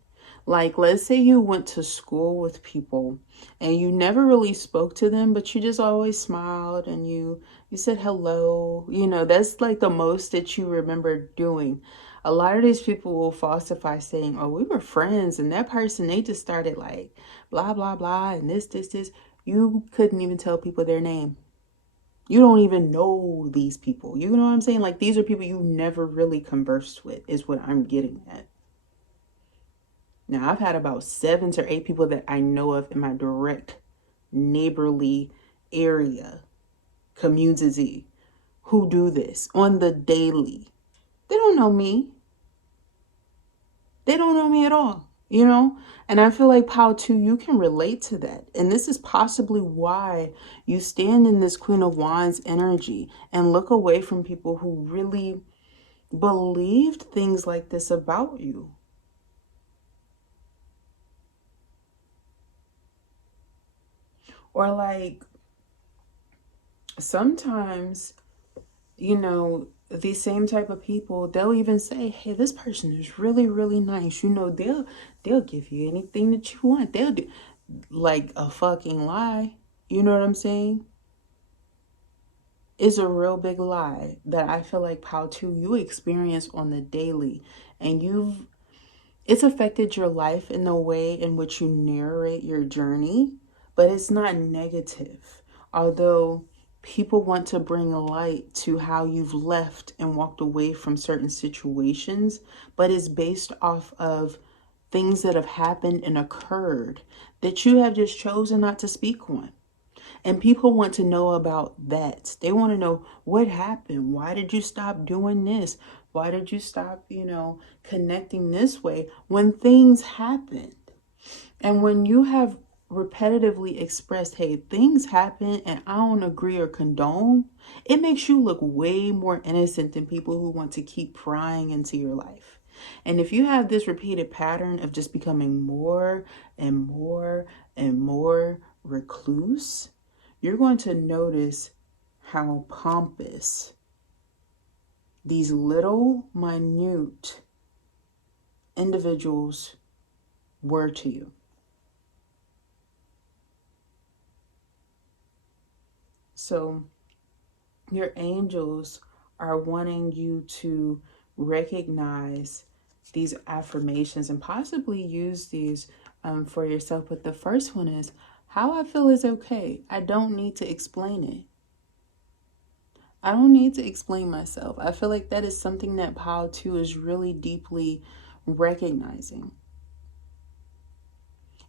Like, let's say you went to school with people and you never really spoke to them, but you just always smiled and you said hello. That's like the most that you remember doing. A lot of these people will falsify saying, oh, we were friends and that person, they just started like blah, blah, blah, and this. You couldn't even tell people their name. You don't even know these people. You know what I'm saying? Like, these are people you never really conversed with, is what I'm getting at. Now, I've had about 7 to 8 people that I know of in my direct neighborly area, community, who do this on the daily. They don't know me. They don't know me at all, And I feel like how too you can relate to that. And this is possibly why you stand in this Queen of Wands energy and look away from people who really believed things like this about you. Or like, sometimes, these same type of people, they'll even say, hey, this person is really, really nice. They'll give you anything that you want. They'll do like a fucking lie. You know what I'm saying? It's a real big lie that I feel like how too you experience on the daily, and it's affected your life in the way in which you narrate your journey, but it's not negative. Although people want to bring light to how you've left and walked away from certain situations, but it's based off of things that have happened and occurred that you have just chosen not to speak on. And people want to know about that. They want to know what happened. Why did you stop doing this? Why did you stop, connecting this way when things happened? And when you have repetitively expressed, hey, things happen and I don't agree or condone, it makes you look way more innocent than people who want to keep prying into your life. And if you have this repeated pattern of just becoming more and more and more recluse, you're going to notice how pompous these little minute individuals were to you. So your angels are wanting you to recognize these affirmations and possibly use these for yourself. But the first one is, how I feel is okay. I don't need to explain it. I don't need to explain myself. I feel like that is something that Pile 2 is really deeply recognizing.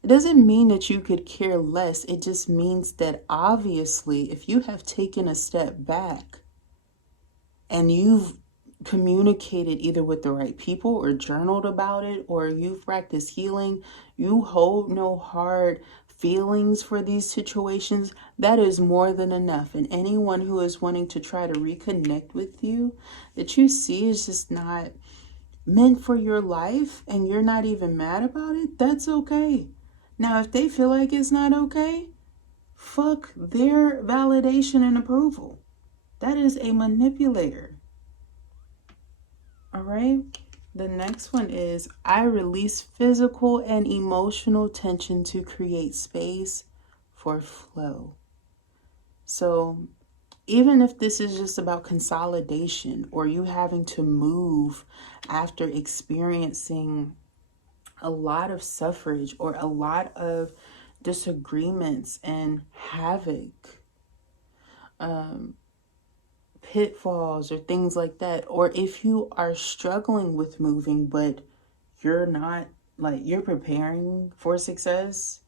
It doesn't mean that you could care less. It just means that obviously, if you have taken a step back and you've communicated either with the right people or journaled about it, or you've practiced healing, you hold no hard feelings for these situations, that is more than enough. And anyone who is wanting to try to reconnect with you that you see is just not meant for your life and you're not even mad about it, that's okay. Now, if they feel like it's not okay, fuck their validation and approval. That is a manipulator. All right. The next one is, I release physical and emotional tension to create space for flow. So even if this is just about consolidation or you having to move after experiencing a lot of suffrage or a lot of disagreements and havoc, pitfalls or things like that, or if you are struggling with moving but you're not, like, you're preparing for success,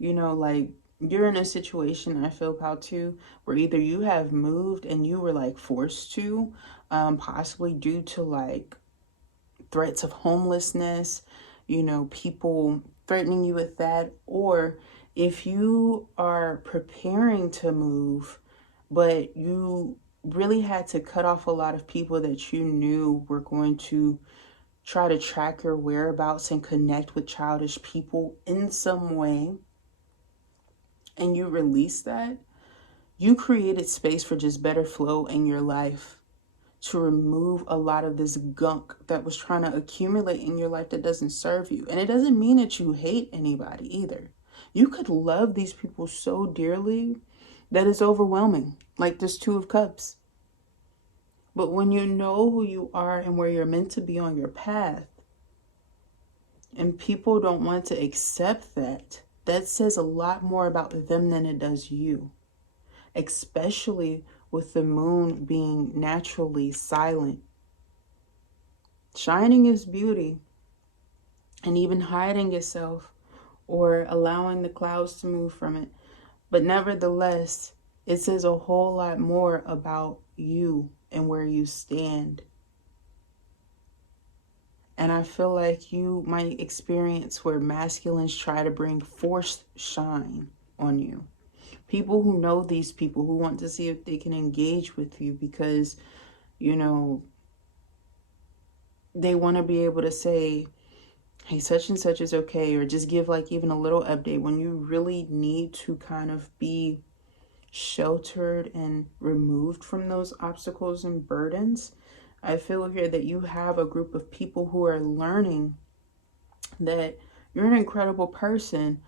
like you're in a situation, I feel Pal too, where either you have moved and you were like forced to, possibly due to like threats of homelessness, people threatening you with that, or if you are preparing to move but you really had to cut off a lot of people that you knew were going to try to track your whereabouts and connect with childish people in some way, and you released that, you created space for just better flow in your life, to remove a lot of this gunk that was trying to accumulate in your life that doesn't serve you. And it doesn't mean that you hate anybody either. You could love these people so dearly that is overwhelming, like this Two of Cups. But when you know who you are and where you're meant to be on your path, and people don't want to accept that, that says a lot more about them than it does you. Especially with the moon being naturally silent. Shining is beauty, and even hiding yourself or allowing the clouds to move from it. But nevertheless, it says a whole lot more about you and where you stand. And I feel like you might experience where masculines try to bring forced shine on you. People who know these people, who want to see if they can engage with you because, they want to be able to say, hey, such and such is okay, or just give like even a little update when you really need to kind of be sheltered and removed from those obstacles and burdens. I feel here that you have a group of people who are learning that you're an incredible person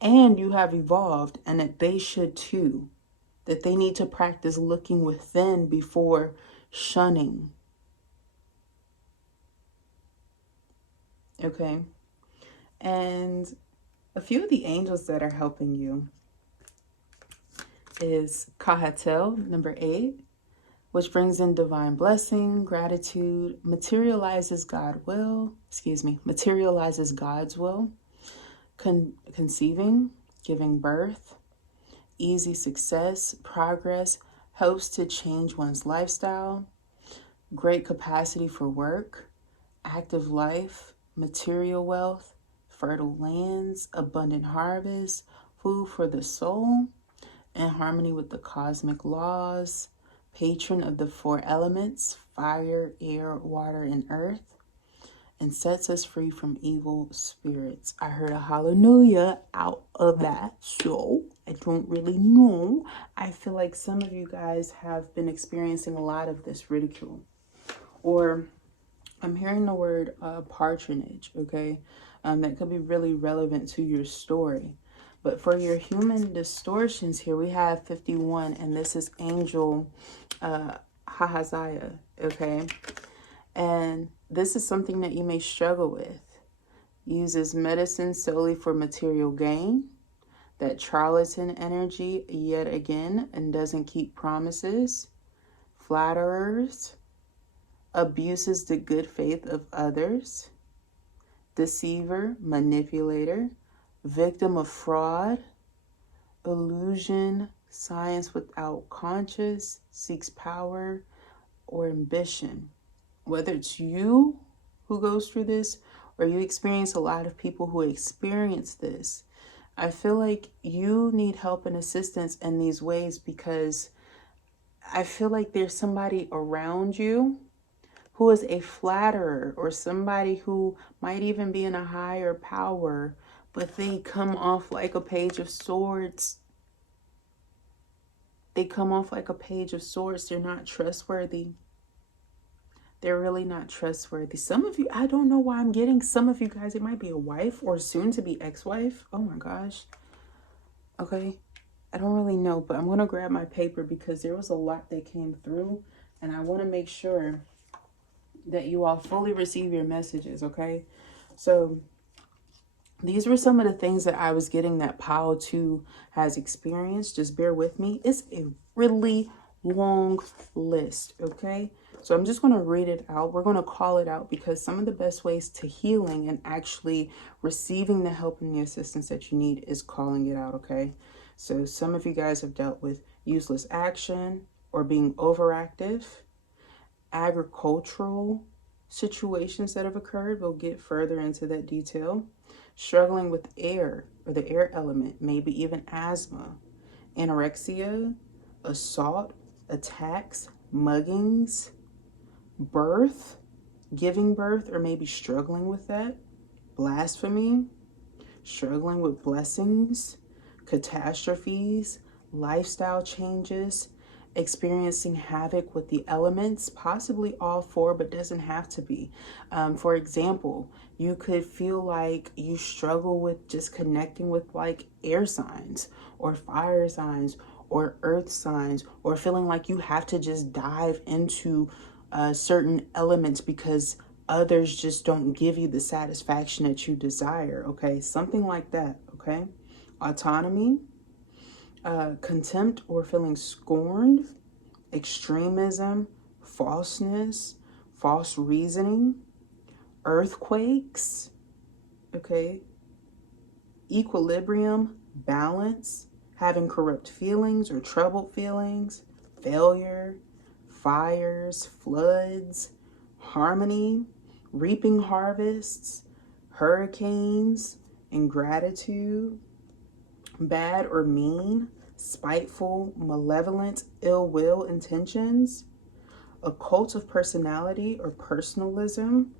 and you have evolved, and that they should too. That they need to practice looking within before shunning. Okay? And a few of the angels that are helping you is Kahatel, number 8, which brings in divine blessing, gratitude, materializes God's will, conceiving, giving birth, easy success, progress, helps to change one's lifestyle, great capacity for work, active life, material wealth, fertile lands, abundant harvest, food for the soul, in harmony with the cosmic laws, patron of the 4 elements, fire, air, water, and earth, and sets us free from evil spirits. I heard a hallelujah out of that, so I don't really know. I feel like some of you guys have been experiencing a lot of this ridicule. Or I'm hearing the word patronage, okay? That could be really relevant to your story. But for your human distortions here, we have 51, and this is Angel Hahaziah, okay? And this is something that you may struggle with. Uses medicine solely for material gain. That charlatan energy yet again, and doesn't keep promises. Flatterers. Abuses the good faith of others. Deceiver, manipulator. Victim of fraud. Illusion, science without conscience. Seeks power or ambition. Whether it's you who goes through this, or you experience a lot of people who experience this, I feel like you need help and assistance in these ways, because I feel like there's somebody around you who is a flatterer, or somebody who might even be in a higher power, but they come off like a page of swords. They come off like a page of swords. They're not trustworthy. They're really not trustworthy. Some of you, I don't know why I'm getting some of you guys, it might be a wife or soon to be ex-wife. Oh my gosh. Okay. I don't really know, but I'm going to grab my paper because there was a lot that came through, and I want to make sure that you all fully receive your messages, okay? So these were some of the things that I was getting that Pile 2 has experienced. Just bear with me. It's a really long list, okay? So I'm just going to read it out. We're going to call it out, because some of the best ways to healing and actually receiving the help and the assistance that you need is calling it out, okay? So some of you guys have dealt with useless action or being overactive, agricultural situations that have occurred. We'll get further into that detail. Struggling with air or the air element, maybe even asthma, anorexia, assault, attacks, muggings, birth, giving birth or maybe struggling with that, blasphemy, struggling with blessings, catastrophes, lifestyle changes, experiencing havoc with the elements, possibly all four, but doesn't have to be. For example, you could feel like you struggle with just connecting with like air signs or fire signs or earth signs, or feeling like you have to just dive into certain elements because others just don't give you the satisfaction that you desire, okay? Something like that, okay? Autonomy, contempt or feeling scorned, extremism, falseness, false reasoning, earthquakes, okay? Equilibrium, balance, having corrupt feelings or troubled feelings, failure, fires, floods, harmony, reaping harvests, hurricanes, ingratitude, bad or mean, spiteful, malevolent, ill will intentions, a cult of personality or personalism.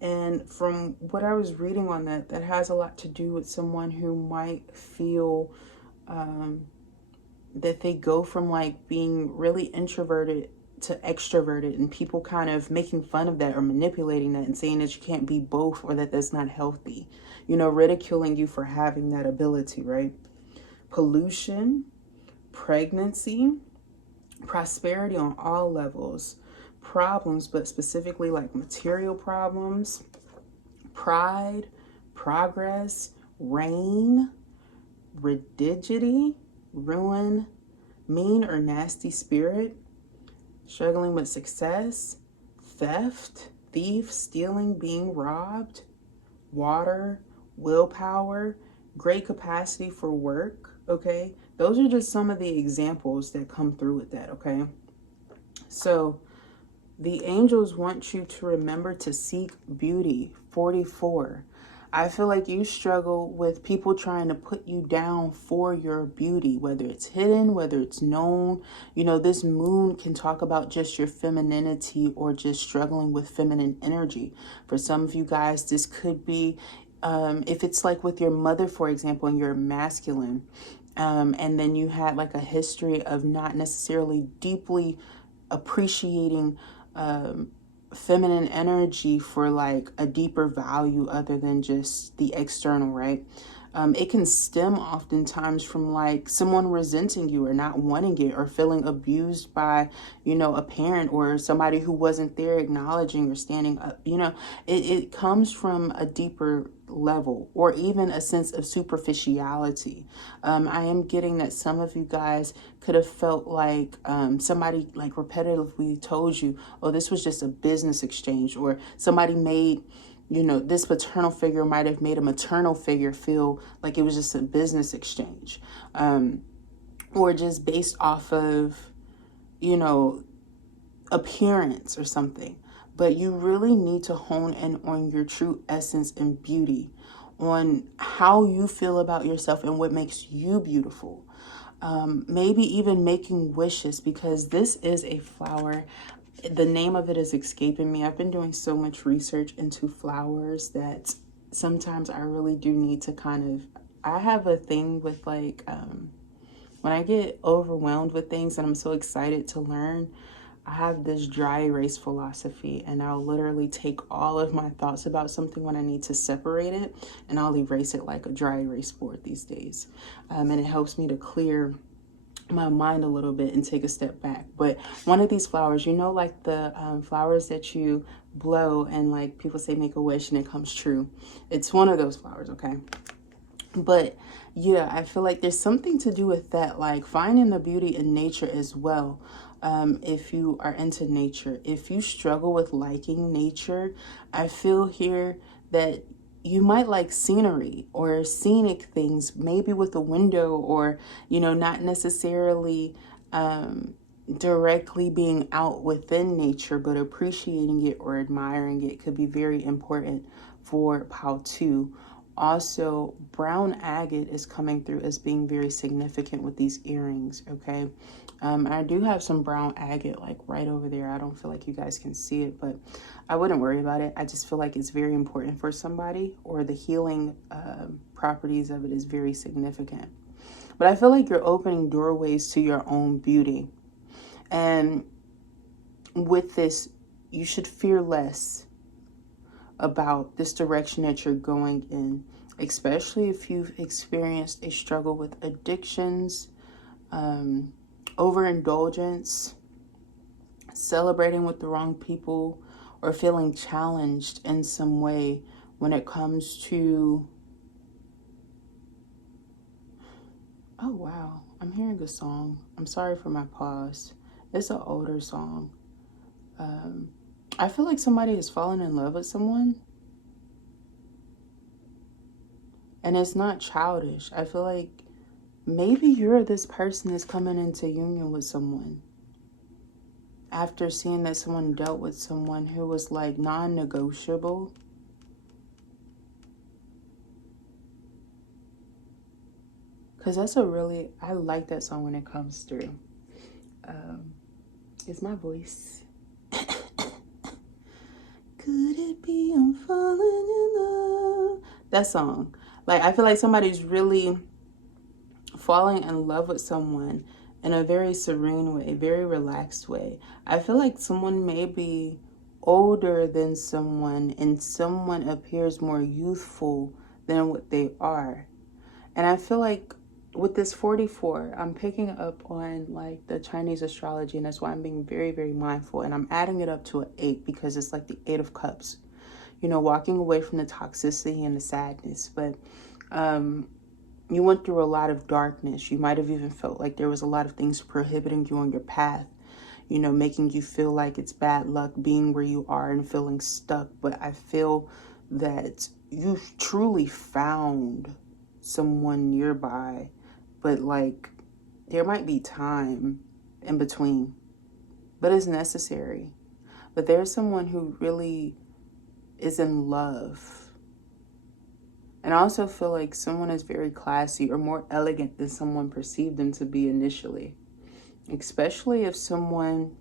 And from what I was reading on that, that has a lot to do with someone who might feel that they go from like being really introverted to extroverted, and people kind of making fun of that or manipulating that and saying that you can't be both, or that that's not healthy, you know, ridiculing you for having that ability, right? Pollution, pregnancy, prosperity on all levels, problems, but specifically like material problems, pride, progress, reign, rigidity, ruin, mean or nasty spirit, struggling with success, theft, thief, stealing, being robbed, water, willpower, great capacity for work, okay? Those are just some of the examples that come through with that, okay? So the angels want you to remember to seek beauty. 44. I feel like you struggle with people trying to put you down for your beauty, whether it's hidden, whether it's known. You know, this moon can talk about just your femininity or just struggling with feminine energy. For some of you guys, this could be, if it's like with your mother, for example, and you're masculine, and then you had like a history of not necessarily deeply appreciating feminine energy for like a deeper value other than just the external, right? It can stem oftentimes from like someone resenting you or not wanting it, or feeling abused by, a parent or somebody who wasn't there acknowledging or standing up. It comes from a deeper level, or even a sense of superficiality. I am getting that some of you guys could have felt like somebody like repetitively told you, oh, this was just a business exchange, or somebody made, this paternal figure might have made a maternal figure feel like it was just a business exchange, or just based off of, appearance or something. But you really need to hone in on your true essence and beauty, on how you feel about yourself and what makes you beautiful. Maybe even making wishes, because this is a flower. The name of it is escaping me. I've been doing so much research into flowers that sometimes I really do need to I have a thing with like, when I get overwhelmed with things and I'm so excited to learn, I have this dry erase philosophy, and I'll literally take all of my thoughts about something when I need to separate it, and I'll erase it like a dry erase board these days. And it helps me to clear my mind a little bit and take a step back. But one of these flowers, like the flowers that you blow and like people say make a wish and it comes true. It's one of those flowers, okay? But yeah, I feel like there's something to do with that, like finding the beauty in nature as well. If you are into nature, if you struggle with liking nature, I feel here that you might like scenery or scenic things, maybe with a window, or, not necessarily directly being out within nature, but appreciating it or admiring it could be very important for Pao 2. Also, brown agate is coming through as being very significant with these earrings, okay? I do have some brown agate like right over there. I don't feel like you guys can see it, but I wouldn't worry about it. I just feel like it's very important for somebody, or the healing properties of it is very significant. But I feel like you're opening doorways to your own beauty. And with this, you should fear less about this direction that you're going in, especially if you've experienced a struggle with addictions, overindulgence, celebrating with the wrong people, or feeling challenged in some way when it comes to... Oh, wow. I'm hearing a song. I'm sorry for my pause. It's an older song. I feel like somebody has fallen in love with someone. And it's not childish. I feel like maybe this person is coming into union with someone after seeing that someone dealt with someone who was like non-negotiable. Because that's I like that song when it comes through. It's my voice. Could it be I'm falling in love? That song. Like, I feel like somebody's really falling in love with someone in a very serene way, very relaxed way. I feel like someone may be older than someone, and someone appears more youthful than what they are. And I feel like with this 44, I'm picking up on like the Chinese astrology, and that's why I'm being very, very mindful. And I'm adding it up to an 8 because it's like the 8 of Cups, walking away from the toxicity and the sadness. But you went through a lot of darkness. You might have even felt like there was a lot of things prohibiting you on your path, making you feel like it's bad luck being where you are and feeling stuck. But I feel that you've truly found someone nearby, but like there might be time in between, but it's necessary. But there's someone who really is in love. And I also feel like someone is very classy or more elegant than someone perceived them to be initially, especially if someone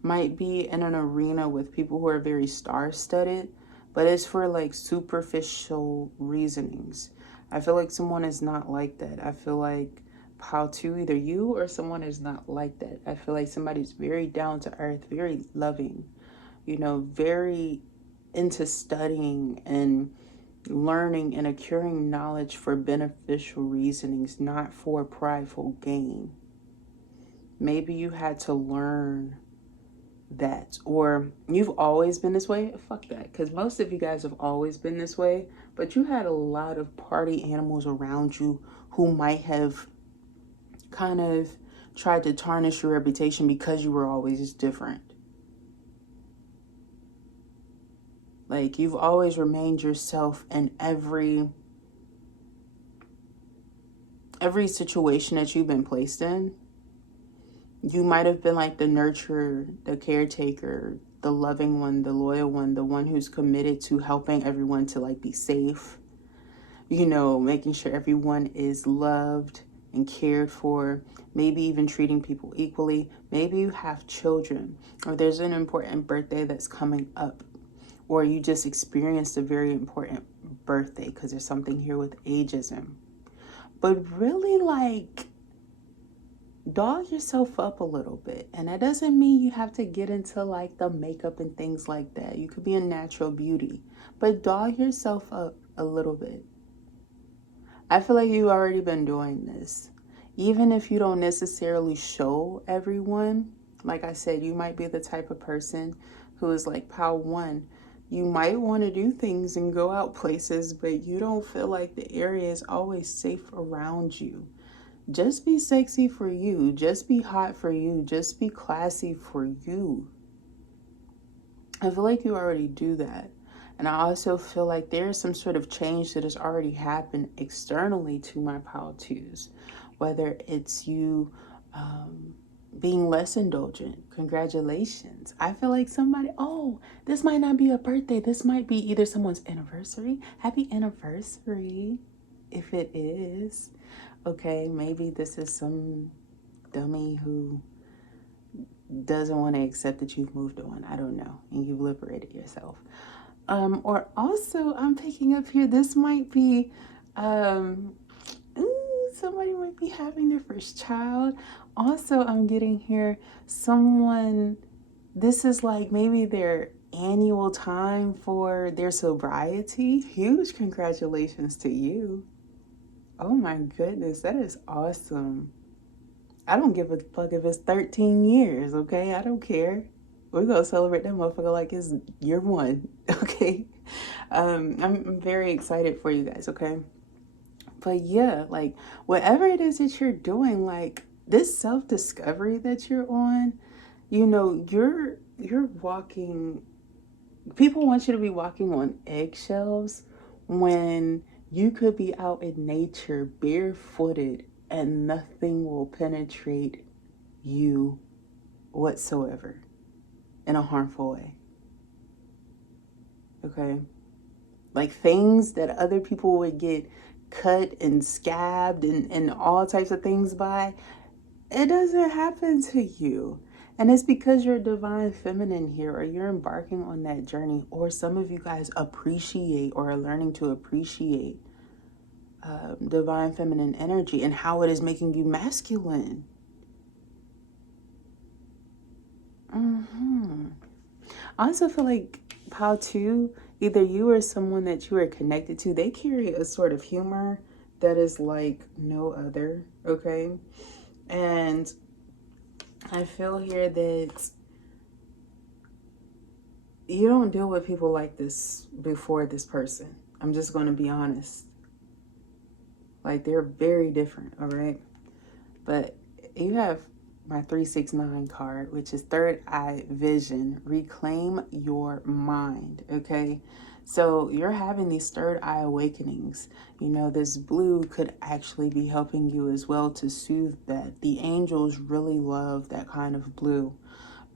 might be in an arena with people who are very star-studded, but it's for like superficial reasonings. I feel like someone is not like that. I feel like Pao 2, either you or someone is not like that. I feel like somebody's very down to earth, very loving, you know, very into studying and learning and acquiring knowledge for beneficial reasonings, not for prideful gain. Maybe you had to learn that, or you've always been this way. Fuck that, because most of you guys have always been this way, but you had a lot of party animals around you who might have kind of tried to tarnish your reputation because you were always different. Like, you've always remained yourself in every situation that you've been placed in. You might have been like the nurturer, the caretaker, the loving one, the loyal one, the one who's committed to helping everyone to like be safe, you know, making sure everyone is loved and cared for, maybe even treating people equally. Maybe you have children, or there's an important birthday that's coming up, or you just experienced a very important birthday, because there's something here with ageism. But really, like, dog yourself up a little bit. And that doesn't mean you have to get into like the makeup and things like that. You could be a natural beauty, but dog yourself up a little bit. I feel like you've already been doing this. Even if you don't necessarily show everyone, like I said, you might be the type of person who is like Pal 1. You might want to do things and go out places, but you don't feel like the area is always safe around you. Just be sexy for you. Just be hot for you. Just be classy for you. I feel like you already do that. And I also feel like there's some sort of change that has already happened externally to my Pal 2s. Whether it's you being less indulgent. Congratulations. I feel like somebody, oh, this might not be a birthday. This might be either someone's anniversary. Happy anniversary, if it is. Okay, maybe this is some dummy who doesn't want to accept that you've moved on. I don't know. And you've liberated yourself. Or also, I'm picking up here, this might be, somebody might be having their first child. Also, I'm getting here someone, this is like maybe their annual time for their sobriety. Huge congratulations to you. Oh my goodness, that is awesome. I don't give a fuck if it's 13 years, okay? I don't care. We're gonna celebrate that motherfucker like it's year 1, okay? I'm very excited for you guys, okay? But yeah, like, whatever it is that you're doing, like, this self-discovery that you're on, you know, you're walking, people want you to be walking on eggshells when you could be out in nature barefooted and nothing will penetrate you whatsoever in a harmful way. Okay? Like, things that other people would get cut and scabbed and all types of things by, it doesn't happen to you. And it's because you're divine feminine here, or you're embarking on that journey, or some of you guys appreciate or are learning to appreciate divine feminine energy and how it is making you masculine. I also feel like Pal 2, either you or someone that you are connected to, they carry a sort of humor that is like no other, okay? And I feel here that you don't deal with people like this before this person. I'm just going to be honest. Like, they're very different, all right? But you have my 369 card, which is third eye vision. Reclaim your mind, okay? So you're having these third eye awakenings. You know, this blue could actually be helping you as well to soothe that. The angels really love that kind of blue.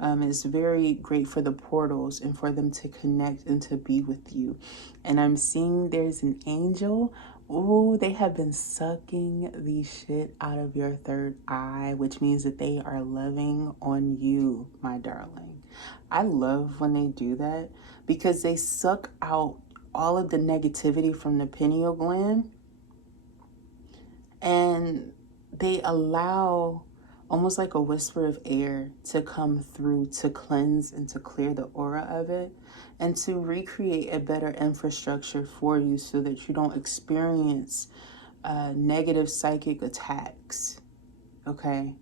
It's very great for the portals and for them to connect and to be with you. And I'm seeing there's an angel. Oh, they have been sucking the shit out of your third eye, which means that they are loving on you, my darling. I love when they do that because they suck out all of the negativity from the pineal gland and they allow almost like a whisper of air to come through to cleanse and to clear the aura of it and to recreate a better infrastructure for you so that you don't experience negative psychic attacks. Okay.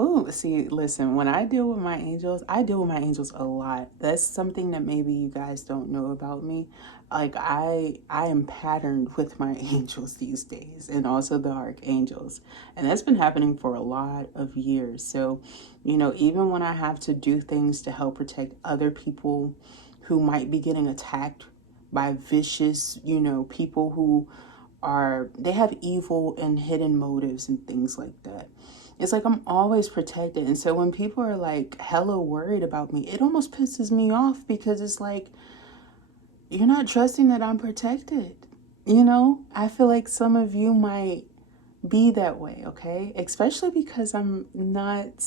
Oh, see, listen, when I deal with my angels, I deal with my angels a lot. That's something that maybe you guys don't know about me. Like I am patterned with my angels these days, and also the archangels. And that's been happening for a lot of years. So, even when I have to do things to help protect other people who might be getting attacked by vicious, people who they have evil and hidden motives and things like that. It's like I'm always protected. And so when people are like hella worried about me, it almost pisses me off because it's like, you're not trusting that I'm protected. I feel like some of you might be that way, okay? Especially because I'm not,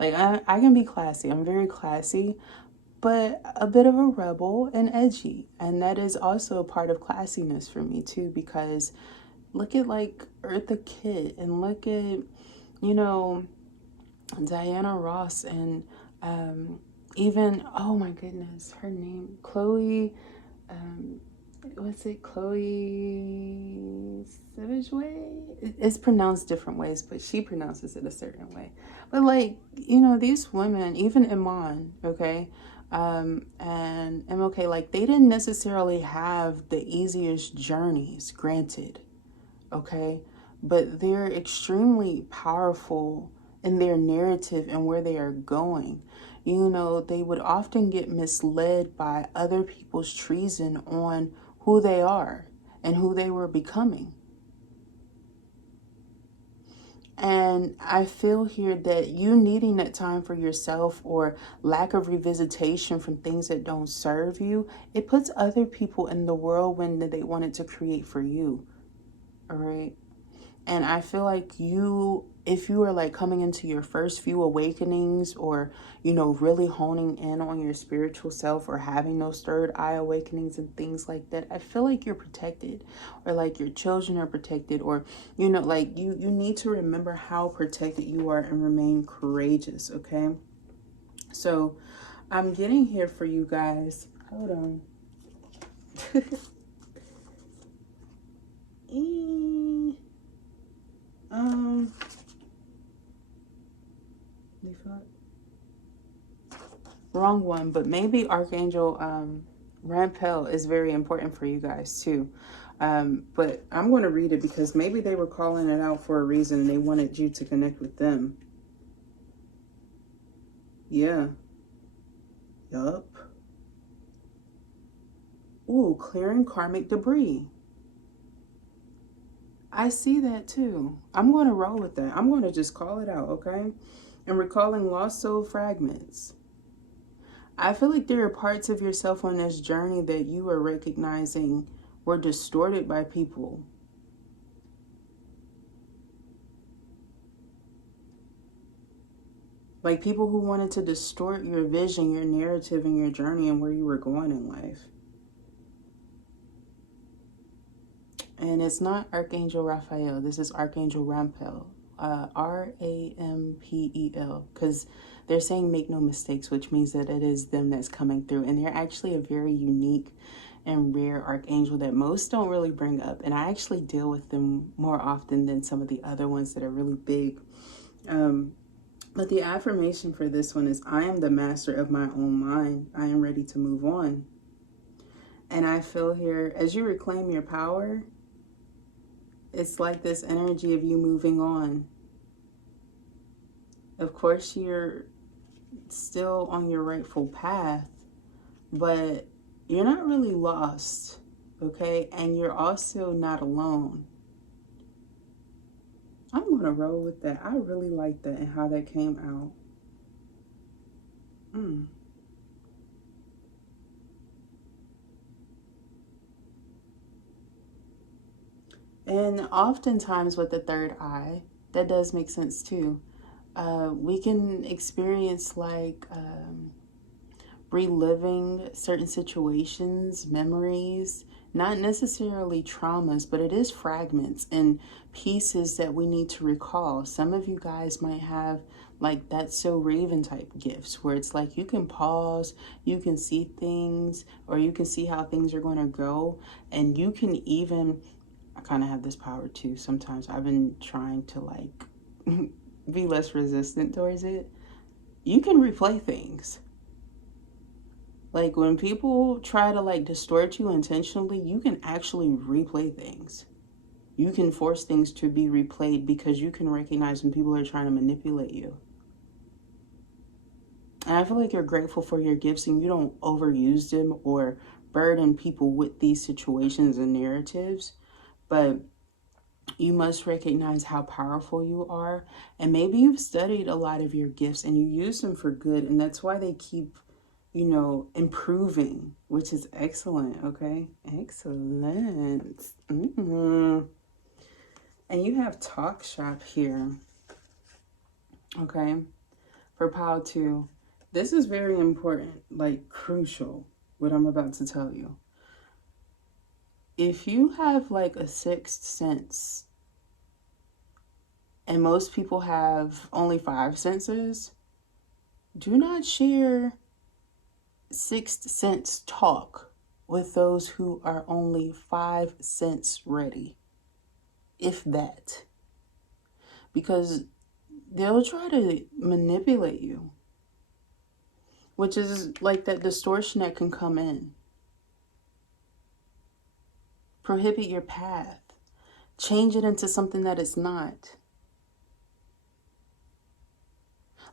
like, I can be classy. I'm very classy, but a bit of a rebel and edgy. And that is also a part of classiness for me too, because look at like Eartha Kitt and look at, Diana Ross and even, oh my goodness, her name, Chloe, what's it, Chloe Savageway? It's pronounced different ways, but she pronounces it a certain way. But like, these women, even Iman, okay, and MLK, like they didn't necessarily have the easiest journeys, granted, okay, but they're extremely powerful in their narrative and where they are going. They would often get misled by other people's treason on who they are and who they were becoming. And I feel here that you needing that time for yourself or lack of revisitation from things that don't serve you, it puts other people in the whirlwind that they wanted to create for you. All right. And I feel like if you are like coming into your first few awakenings or, really honing in on your spiritual self or having those third eye awakenings and things like that, I feel like you're protected or like your children are protected or, like you need to remember how protected you are and remain courageous. Okay. So I'm getting here for you guys. Hold on. Wrong one, but maybe Archangel Rampel is very important for you guys too. But I'm going to read it because maybe they were calling it out for a reason and they wanted you to connect with them. Yeah. Yup. Ooh, clearing karmic debris. I see that too. I'm going to roll with that. I'm going to just call it out, okay? And recalling lost soul fragments. I feel like there are parts of yourself on this journey that you are recognizing were distorted by people. Like people who wanted to distort your vision, your narrative, and your journey and where you were going in life. And it's not Archangel Raphael. This is Archangel Rampel. Rampel. Because they're saying make no mistakes, which means that it is them that's coming through. And they're actually a very unique and rare archangel that most don't really bring up. And I actually deal with them more often than some of the other ones that are really big. But the affirmation for this one is, I am the master of my own mind. I am ready to move on. And I feel here, as you reclaim your power, it's like this energy of you moving on. Of course, you're still on your rightful path, but you're not really lost, okay? And you're also not alone. I'm going to roll with that. I really like that and how that came out. And oftentimes with the third eye, that does make sense too. We can experience like reliving certain situations, memories, Not necessarily traumas, but it is fragments and pieces that we need to recall. Some of you guys might have like That's So Raven type gifts where it's like you can pause, you can see things, or you can see how things are going to go, and you can even, I kind of have this power too. Sometimes I've been trying to like be less resistant towards it. You can replay things. Like when people try to like distort you intentionally, you can actually replay things. You can force things to be replayed because you can recognize when people are trying to manipulate you. And I feel like you're grateful for your gifts and you don't overuse them or burden people with these situations and narratives. But you must recognize how powerful you are. And maybe you've studied a lot of your gifts and you use them for good. And that's why they keep, you know, improving, which is excellent. Okay. Excellent. And you have Talk Shop here. Okay. For Pile 2. This is very important, like crucial, what I'm about to tell you. If you have like a sixth sense, and most people have only 5 senses, do not share sixth sense talk with those who are only 5 sense ready, if that. Because they'll try to manipulate you, which is like that distortion that can come in. Prohibit your path. Change it into something that it's not.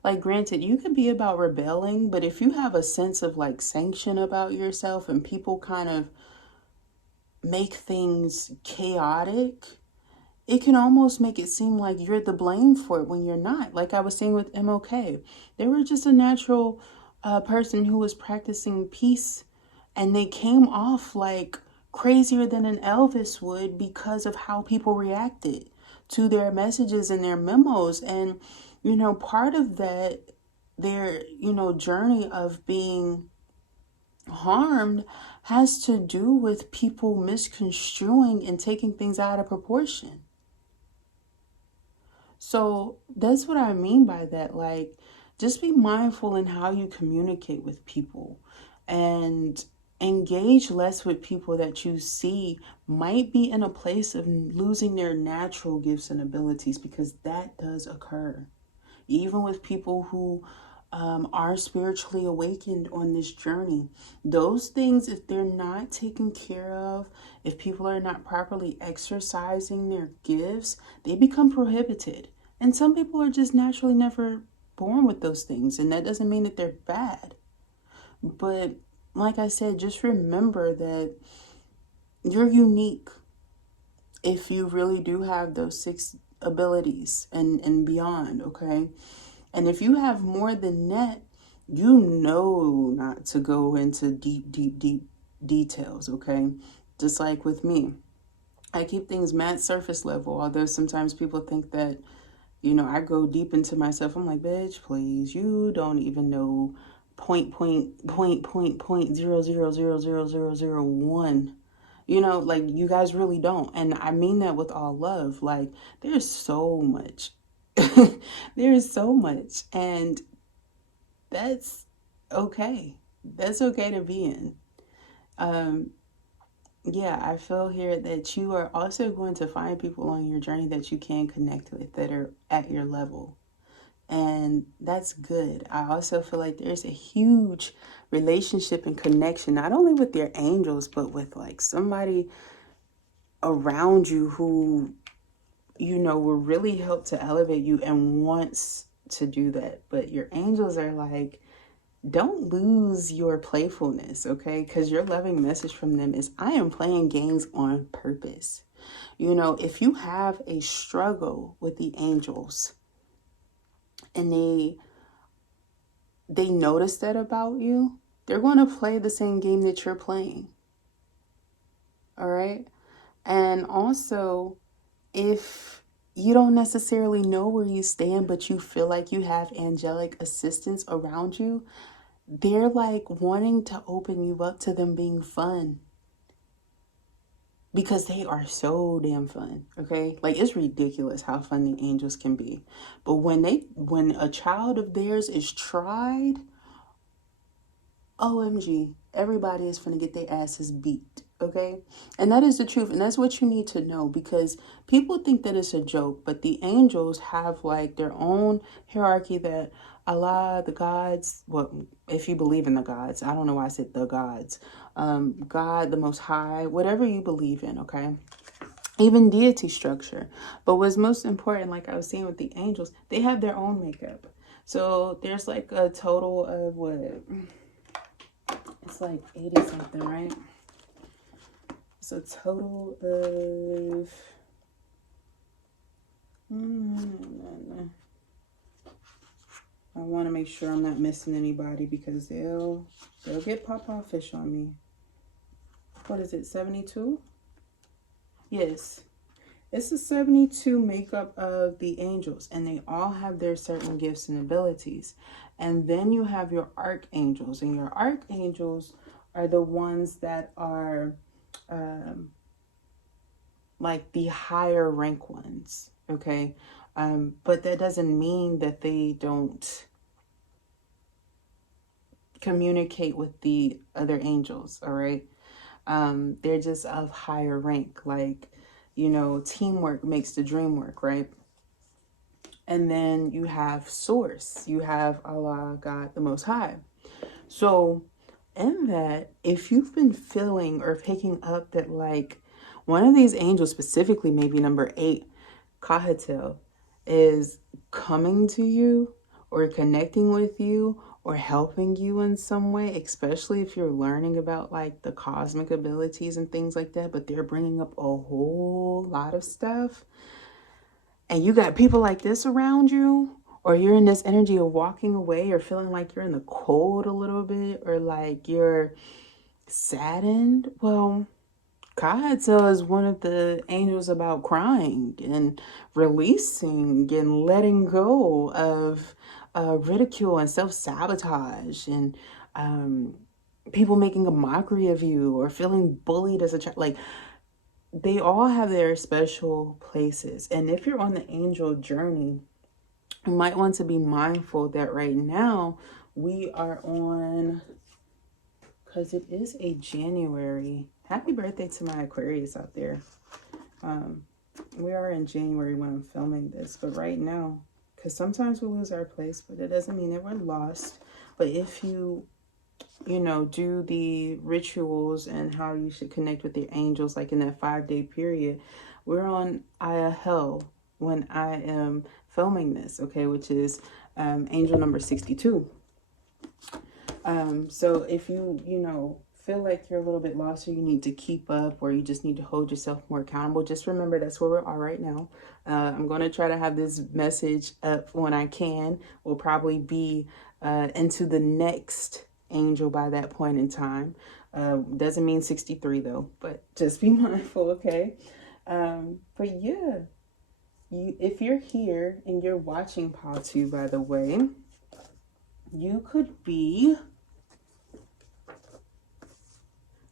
Like, granted, you can be about rebelling, but if you have a sense of like sanction about yourself and people kind of make things chaotic, it can almost make it seem like you're the blame for it when you're not. Like I was saying with MLK, they were just a natural person who was practicing peace, and they came off like crazier than an Elvis would because of how people reacted to their messages and their memos. And, you know, part of that, their, you know, journey of being harmed has to do with people misconstruing and taking things out of proportion. So that's what I mean by that. Like, just be mindful in how you communicate with people and engage less with people that you see might be in a place of losing their natural gifts and abilities, because that does occur. Even with people who are spiritually awakened on this journey, those things, if they're not taken care of, if people are not properly exercising their gifts, they become prohibited. And some people are just naturally never born with those things, and that doesn't mean that they're bad. But like I said, just remember that you're unique if you really do have those 6 abilities and beyond, okay? And if you have more than that, you know not to go into deep details, okay? Just like with me, I keep things mad surface level, although sometimes people think that, you know, I go deep into myself. I'm like, bitch, please, you don't even know point 0.0000001. You know, like, you guys really don't. And I mean that with all love. Like, there's so much. There's so much. And that's okay. That's okay to be in. Yeah, I feel here that you are also going to find people on your journey that you can connect with that are at your level. And that's good. I also feel like there's a huge relationship and connection, not only with your angels, but with like somebody around you who, you know, will really help to elevate you and wants to do that. But your angels are like, don't lose your playfulness, okay? Because your loving message from them is, I am playing games on purpose. You know, if you have a struggle with the angels and they notice that about you, they're going to play the same game that you're playing. All right? And also, if you don't necessarily know where you stand, but you feel like you have angelic assistance around you, they're like wanting to open you up to them being fun. because they are so damn fun. Okay, like it's ridiculous how fun the angels can be. But when a child of theirs is tried, OMG, everybody is finna get their asses beat. Okay, and that is the truth, and that's what you need to know, because people think that it's a joke, but the angels have like their own hierarchy that Allah, the gods, well, if you believe in the gods, I don't know why I said the gods, God, the Most High, whatever you believe in, okay, even deity structure. But what's most important, like I was saying with the angels, they have their own makeup. So there's like a total of what? It's like 80 something, right? It's a total of I want to make sure I'm not missing anybody, because they'll get pop-off fish on me. What is it, 72? Yes. It's a 72 makeup of the angels, and they all have their certain gifts and abilities. And then you have your archangels, and your archangels are the ones that are like the higher rank ones, okay? But that doesn't mean that they don't communicate with the other angels, all right? They're just of higher rank, like, you know, teamwork makes the dream work, right? And then you have source, you have Allah, God, the Most High. So in that, if you've been feeling or picking up that like one of these angels, specifically maybe number 8, Kahatil, is coming to you or connecting with you or helping you in some way, especially if you're learning about like the cosmic abilities and things like that, but they're bringing up a whole lot of stuff, and you got people like this around you, or you're in this energy of walking away or feeling like you're in the cold a little bit, or like you're saddened, well, Kahatil is one of the angels about crying and releasing and letting go of ridicule and self-sabotage and people making a mockery of you or feeling bullied as a child. Like, they all have their special places. And if you're on the angel journey, you might want to be mindful that right now we are on, because it is a January. Happy birthday to my Aquarius out there. We are in January when I'm filming this, but right now, because sometimes we lose our place, but it doesn't mean that we're lost. But if you know, do the rituals and how you should connect with the angels, like in that 5-day period, we're on Ayahel when I am filming this, okay, which is angel number 62. So if you know, feel like you're a little bit lost, or you need to keep up, or you just need to hold yourself more accountable, just remember that's where we are right now. I'm going to try to have this message up when I can. We'll probably be into the next angel by that point in time. Doesn't mean 63 though, but just be mindful, okay? But yeah, if you're here and you're watching TaTy, by the way, you could be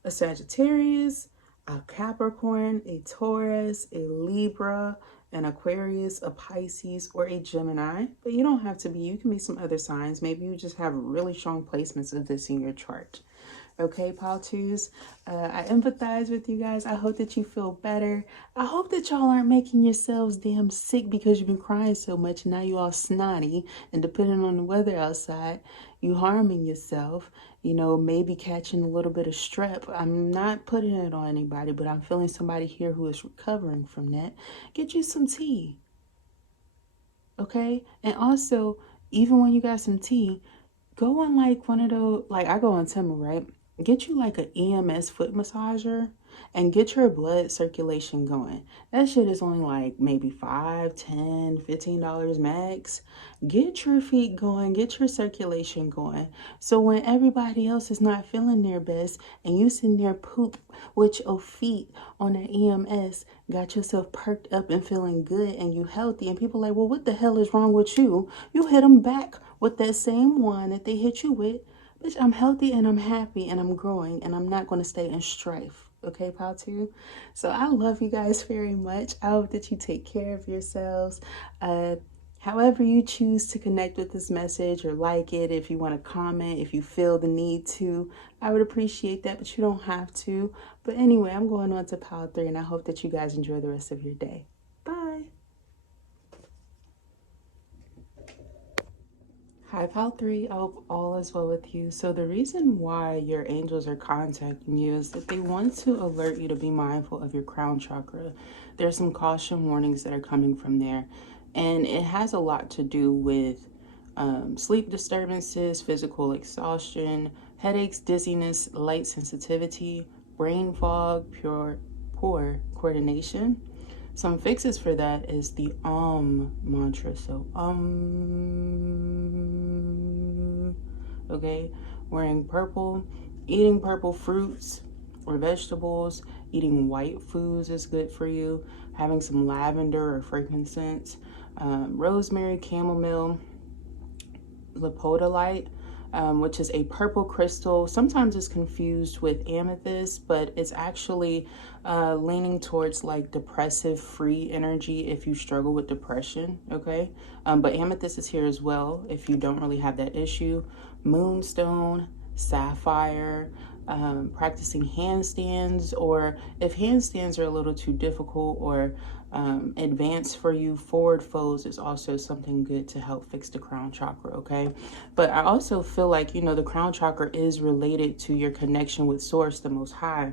a Sagittarius, a Capricorn, a Taurus, a Libra, an Aquarius, a Pisces, or a Gemini. But you don't have to be. You can be some other signs. Maybe you just have really strong placements of this in your chart. Okay, TaTys, I empathize with you guys. I hope that you feel better. I hope that y'all aren't making yourselves damn sick because you've been crying so much. And now you all snotty, and depending on the weather outside, you harming yourself. You know, maybe catching a little bit of strep. I'm not putting it on anybody, but I'm feeling somebody here who is recovering from that. Get you some tea. Okay? And also, even when you got some tea, go on like one of those, like I go on Temu, right? Get you like an EMS foot massager and get your blood circulation going. That shit is only like maybe $5, $10, $15 max. Get your feet going, get your circulation going. So when everybody else is not feeling their best and you sitting there poop with your feet on the EMS, got yourself perked up and feeling good and you healthy, and people like, well, what the hell is wrong with you? You hit them back with that same one that they hit you with. Bitch, I'm healthy and I'm happy and I'm growing and I'm not going to stay in strife, Okay, Pile 2? So I love you guys very much. I hope that you take care of yourselves. However you choose to connect with this message or like it, if you want to comment, if you feel the need to, I would appreciate that, but you don't have to. But anyway, I'm going on to Pile 3, and I hope that you guys enjoy the rest of your day. Bye. Hi, Pile 3. I hope all is well with you. So the reason why your angels are contacting you is that they want to alert you to be mindful of your crown chakra. There's some caution warnings that are coming from there. And it has a lot to do with sleep disturbances, physical exhaustion, headaches, dizziness, light sensitivity, brain fog, poor coordination. Some fixes for that is the mantra. So okay, wearing purple, eating purple fruits or vegetables, eating white foods is good for you, having some lavender or frankincense, rosemary, chamomile, lepodolite, which is a purple crystal. Sometimes it's confused with amethyst, but it's actually leaning towards like depressive free energy if you struggle with depression, okay? But amethyst is here as well if you don't really have that issue. Moonstone, sapphire, practicing handstands, or if handstands are a little too difficult or advanced for you, forward folds is also something good to help fix the crown chakra, okay? But I also feel like, you know, the crown chakra is related to your connection with Source, the Most High.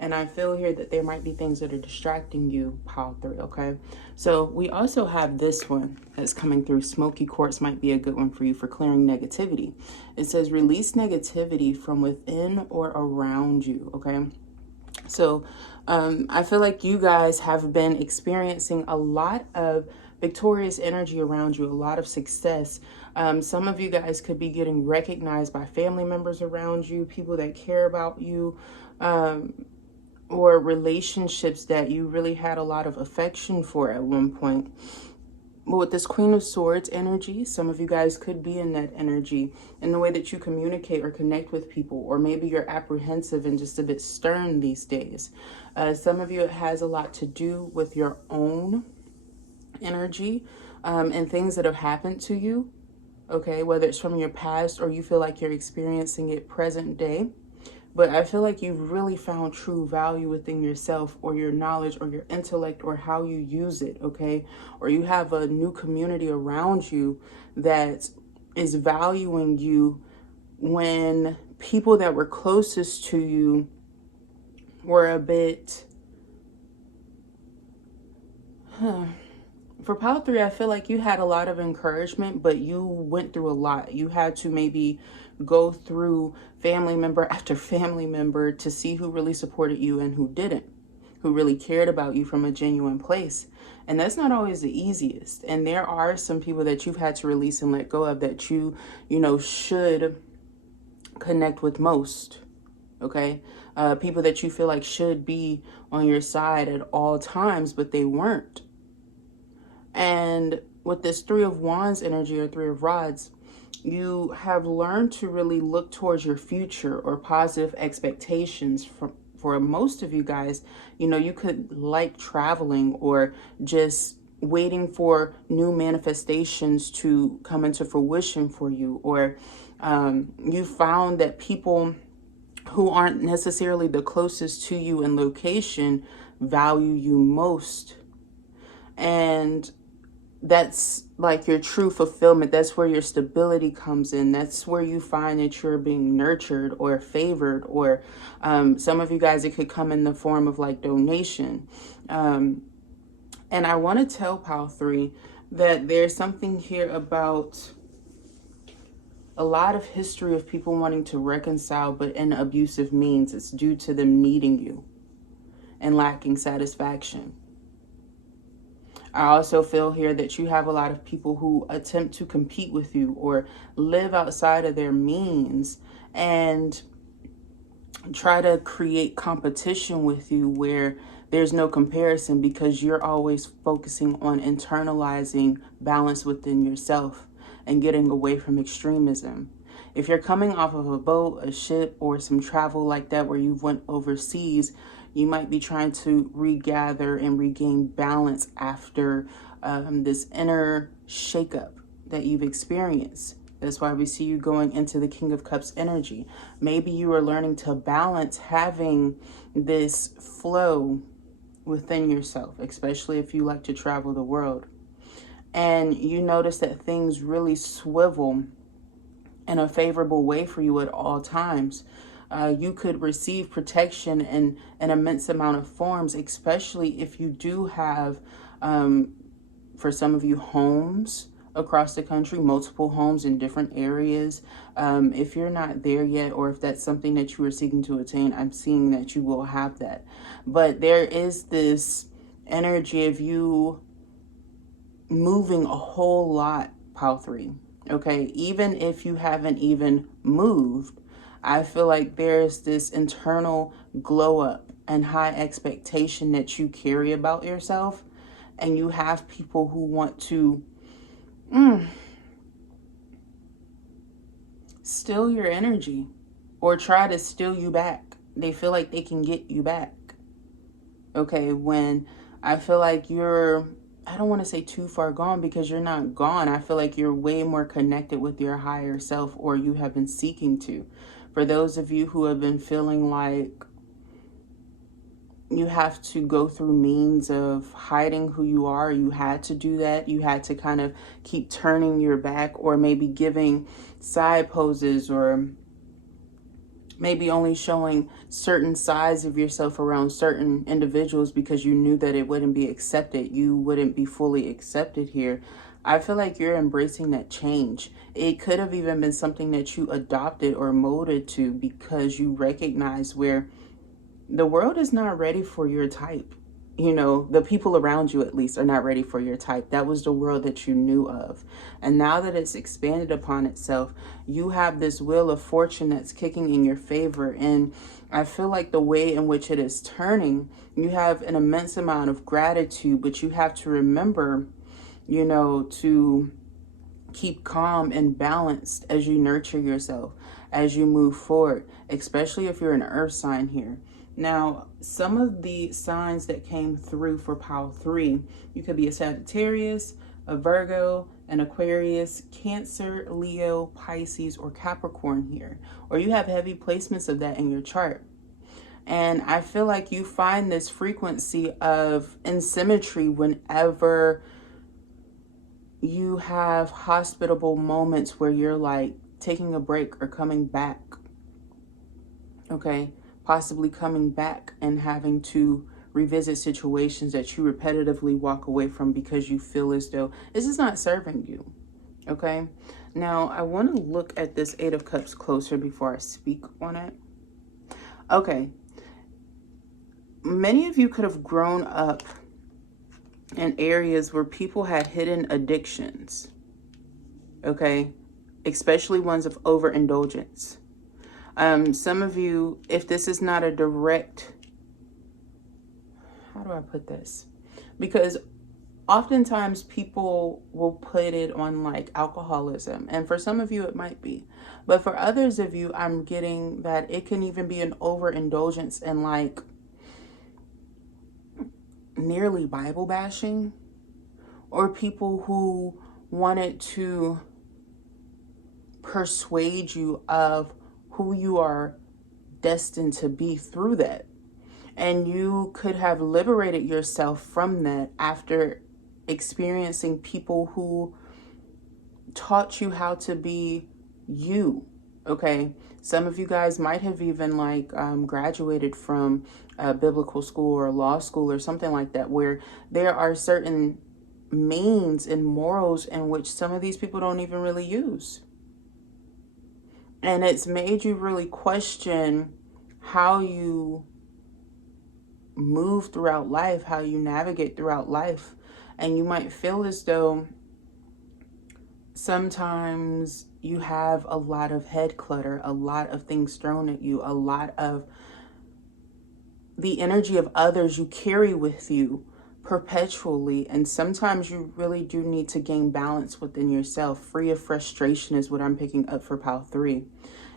And I feel here that there might be things that are distracting you, Pile 3, okay? So we also have this one that's coming through. Smoky quartz might be a good one for you for clearing negativity. It says release negativity from within or around you, okay? So I feel like you guys have been experiencing a lot of victorious energy around you, a lot of success. Some of you guys could be getting recognized by family members around you, people that care about you, or relationships that you really had a lot of affection for at one point. But with this Queen of Swords energy, some of you guys could be in that energy in the way that you communicate or connect with people, or maybe you're apprehensive and just a bit stern these days. Some of you, it has a lot to do with your own energy and things that have happened to you, okay, whether it's from your past or you feel like you're experiencing it present day. But I feel like you've really found true value within yourself or your knowledge or your intellect or how you use it, okay? Or you have a new community around you that is valuing you when people that were closest to you were a bit... For Pile 3, I feel like you had a lot of encouragement, but you went through a lot. You had to maybe go through family member after family member to see who really supported you and who didn't, who really cared about you from a genuine place. And that's not always the easiest. And there are some people that you've had to release and let go of that you know, should connect with most, okay? People that you feel like should be on your side at all times, but they weren't. And with this Three of Wands energy or Three of Rods, you have learned to really look towards your future or positive expectations. For most of you guys, you know, you could like traveling or just waiting for new manifestations to come into fruition for you. Or you found that people who aren't necessarily the closest to you in location value you most. And that's like your true fulfillment. That's where your stability comes in. That's where you find that you're being nurtured or favored, or some of you guys, it could come in the form of like donation. And I want to tell Pile 3 that there's something here about a lot of history of people wanting to reconcile, but in abusive means. It's due to them needing you and lacking satisfaction. I also feel here that you have a lot of people who attempt to compete with you or live outside of their means and try to create competition with you where there's no comparison, because you're always focusing on internalizing balance within yourself and getting away from extremism. If you're coming off of a boat, a ship, or some travel like that where you went overseas, you might be trying to regather and regain balance after this inner shakeup that you've experienced. That's why we see you going into the King of Cups energy. Maybe you are learning to balance having this flow within yourself, especially if you like to travel the world. And you notice that things really swivel in a favorable way for you at all times. You could receive protection in an immense amount of forms, especially if you do have, for some of you, homes across the country, multiple homes in different areas. If you're not there yet, or if that's something that you are seeking to attain, I'm seeing that you will have that. But there is this energy of you moving a whole lot, Pile 3. Okay, even if you haven't even moved, I feel like there's this internal glow up and high expectation that you carry about yourself. And you have people who want to steal your energy or try to steal you back. They feel like they can get you back. Okay, when I feel like you're, I don't want to say too far gone, because you're not gone. I feel like you're way more connected with your higher self, or you have been seeking to. For those of you who have been feeling like you have to go through means of hiding who you are, you had to do that. You had to kind of keep turning your back, or maybe giving side poses, or maybe only showing certain sides of yourself around certain individuals because you knew that it wouldn't be accepted. You wouldn't be fully accepted here. I feel like you're embracing that change. It could have even been something that you adopted or molded to, because you recognize where the world is not ready for your type. You know, the people around you at least are not ready for your type. That was the world that you knew of. And now that it's expanded upon itself, you have this wheel of fortune that's kicking in your favor. And I feel like the way in which it is turning, you have an immense amount of gratitude, but you have to remember, you know, to keep calm and balanced as you nurture yourself, as you move forward, especially if you're an earth sign here. Now, some of the signs that came through for Pile 3, you could be a Sagittarius, a Virgo, an Aquarius, Cancer, Leo, Pisces, or Capricorn here. Or you have heavy placements of that in your chart. And I feel like you find this frequency of asymmetry whenever you have hospitable moments where you're like taking a break or coming back. Okay? Possibly coming back and having to revisit situations that you repetitively walk away from because you feel as though this is not serving you. Okay? Now, I want to look at this Eight of Cups closer before I speak on it. Okay. Many of you could have grown up in areas where people had hidden addictions. Okay? Especially ones of overindulgence. Some of you, if this is not a direct, how do I put this? Because oftentimes people will put it on like alcoholism, and for some of you it might be, but for others of you, I'm getting that it can even be an overindulgence and like nearly Bible bashing, or people who wanted to persuade you of who you are destined to be through that. And you could have liberated yourself from that after experiencing people who taught you how to be you. Okay, some of you guys might have even like graduated from biblical school or law school or something like that, where there are certain means and morals in which some of these people don't even really use. And it's made you really question how you move throughout life, how you navigate throughout life. And you might feel as though sometimes you have a lot of head clutter, a lot of things thrown at you, a lot of the energy of others you carry with you perpetually. And sometimes you really do need to gain balance within yourself. Free of frustration is what I'm picking up for pile 3.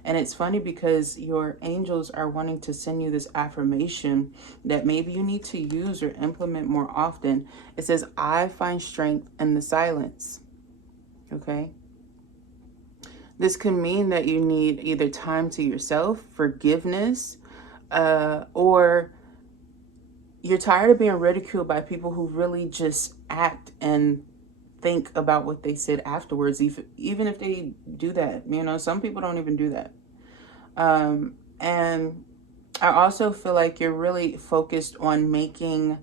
And it's funny because your angels are wanting to send you this affirmation that maybe you need to use or implement more often. It says, I find strength in the silence. Okay. This could mean that you need either time to yourself, forgiveness, or you're tired of being ridiculed by people who really just act and think about what they said afterwards, even if they do that. You know, some people don't even do that. And I also feel like you're really focused on making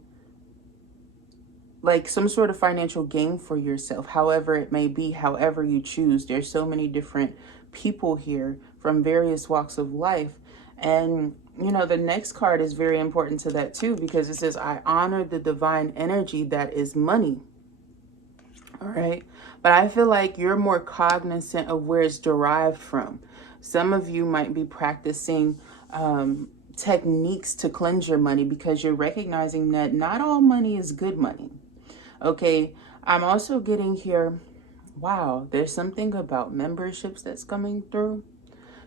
like some sort of financial gain for yourself, however it may be, however you choose. There's so many different people here from various walks of life. And, you know, the next card is very important to that too, because it says, I honor the divine energy that is money. All right. But I feel like you're more cognizant of where it's derived from. Some of you might be practicing techniques to cleanse your money because you're recognizing that not all money is good money. Okay, I'm also getting here, wow, there's something about memberships that's coming through.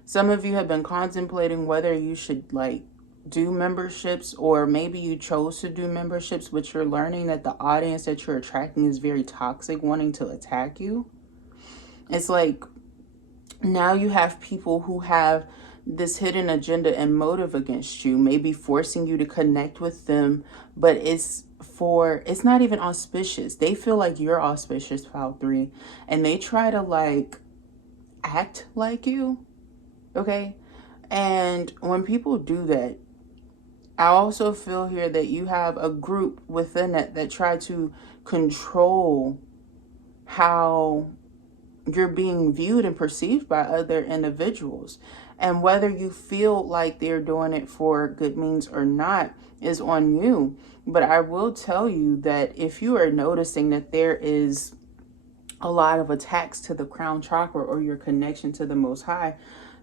Some of you have been contemplating whether you should like do memberships, or maybe you chose to do memberships, but you're learning that the audience that you're attracting is very toxic, wanting to attack you. It's like now you have people who have this hidden agenda and motive against you, maybe forcing you to connect with them, but it's not even auspicious. They feel like you're auspicious, pile 3, and they try to like act like you. Okay. And when people do that, I also feel here that you have a group within it that try to control how you're being viewed and perceived by other individuals. And whether you feel like they're doing it for good means or not is on you. But I will tell you that if you are noticing that there is a lot of attacks to the crown chakra or your connection to the Most High,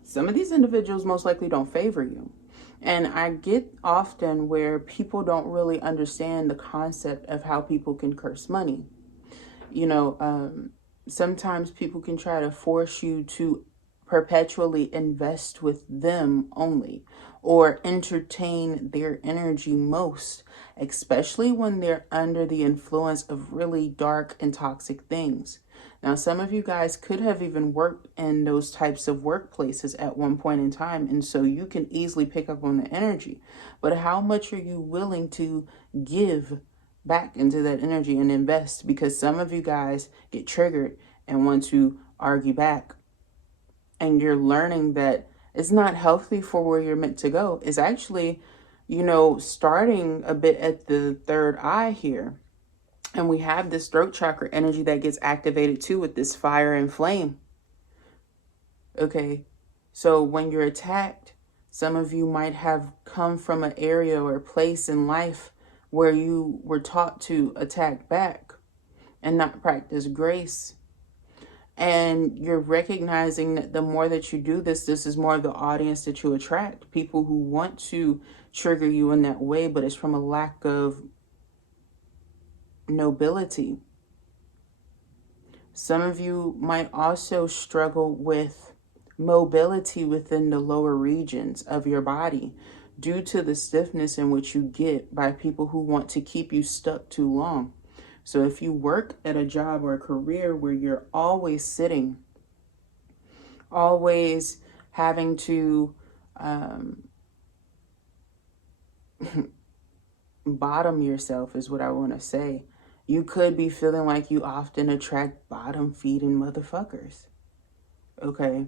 some of these individuals most likely don't favor you. And I get often where people don't really understand the concept of how people can curse money. You know, sometimes people can try to force you to perpetually invest with them only, or entertain their energy most, especially when they're under the influence of really dark and toxic things. Now, some of you guys could have even worked in those types of workplaces at one point in time, and so you can easily pick up on the energy. But how much are you willing to give back into that energy and invest? Because some of you guys get triggered and want to argue back. And you're learning that it's not healthy for where you're meant to go. It's actually, you know, starting a bit at the third eye here. And we have this throat chakra energy that gets activated too with this fire and flame. Okay, so when you're attacked, some of you might have come from an area or a place in life where you were taught to attack back and not practice grace. And you're recognizing that the more that you do this, this is more of the audience that you attract. People who want to trigger you in that way, but it's from a lack of nobility. Some of you might also struggle with mobility within the lower regions of your body due to the stiffness in which you get by people who want to keep you stuck too long. So if you work at a job or a career where you're always sitting, always having to bottom yourself is what I want to say. You could be feeling like you often attract bottom feeding motherfuckers. Okay.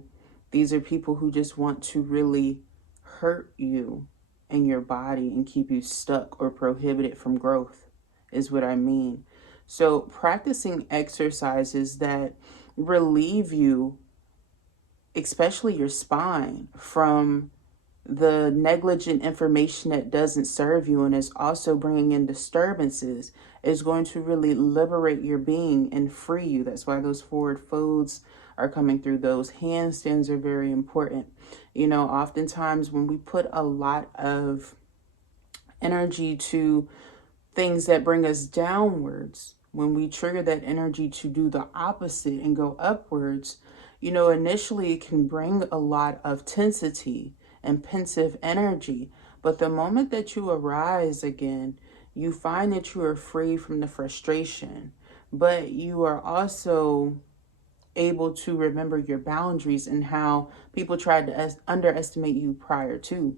These are people who just want to really hurt you and your body and keep you stuck or prohibited from growth is what I mean. So practicing exercises that relieve you, especially your spine, from the negligent information that doesn't serve you and is also bringing in disturbances is going to really liberate your being and free you. That's why those forward folds are coming through. Those handstands are very important. You know, oftentimes when we put a lot of energy to things that bring us downwards, when we trigger that energy to do the opposite and go upwards, you know, initially it can bring a lot of tensity and pensive energy. But the moment that you arise again, you find that you are free from the frustration, but you are also able to remember your boundaries and how people tried to underestimate you prior to.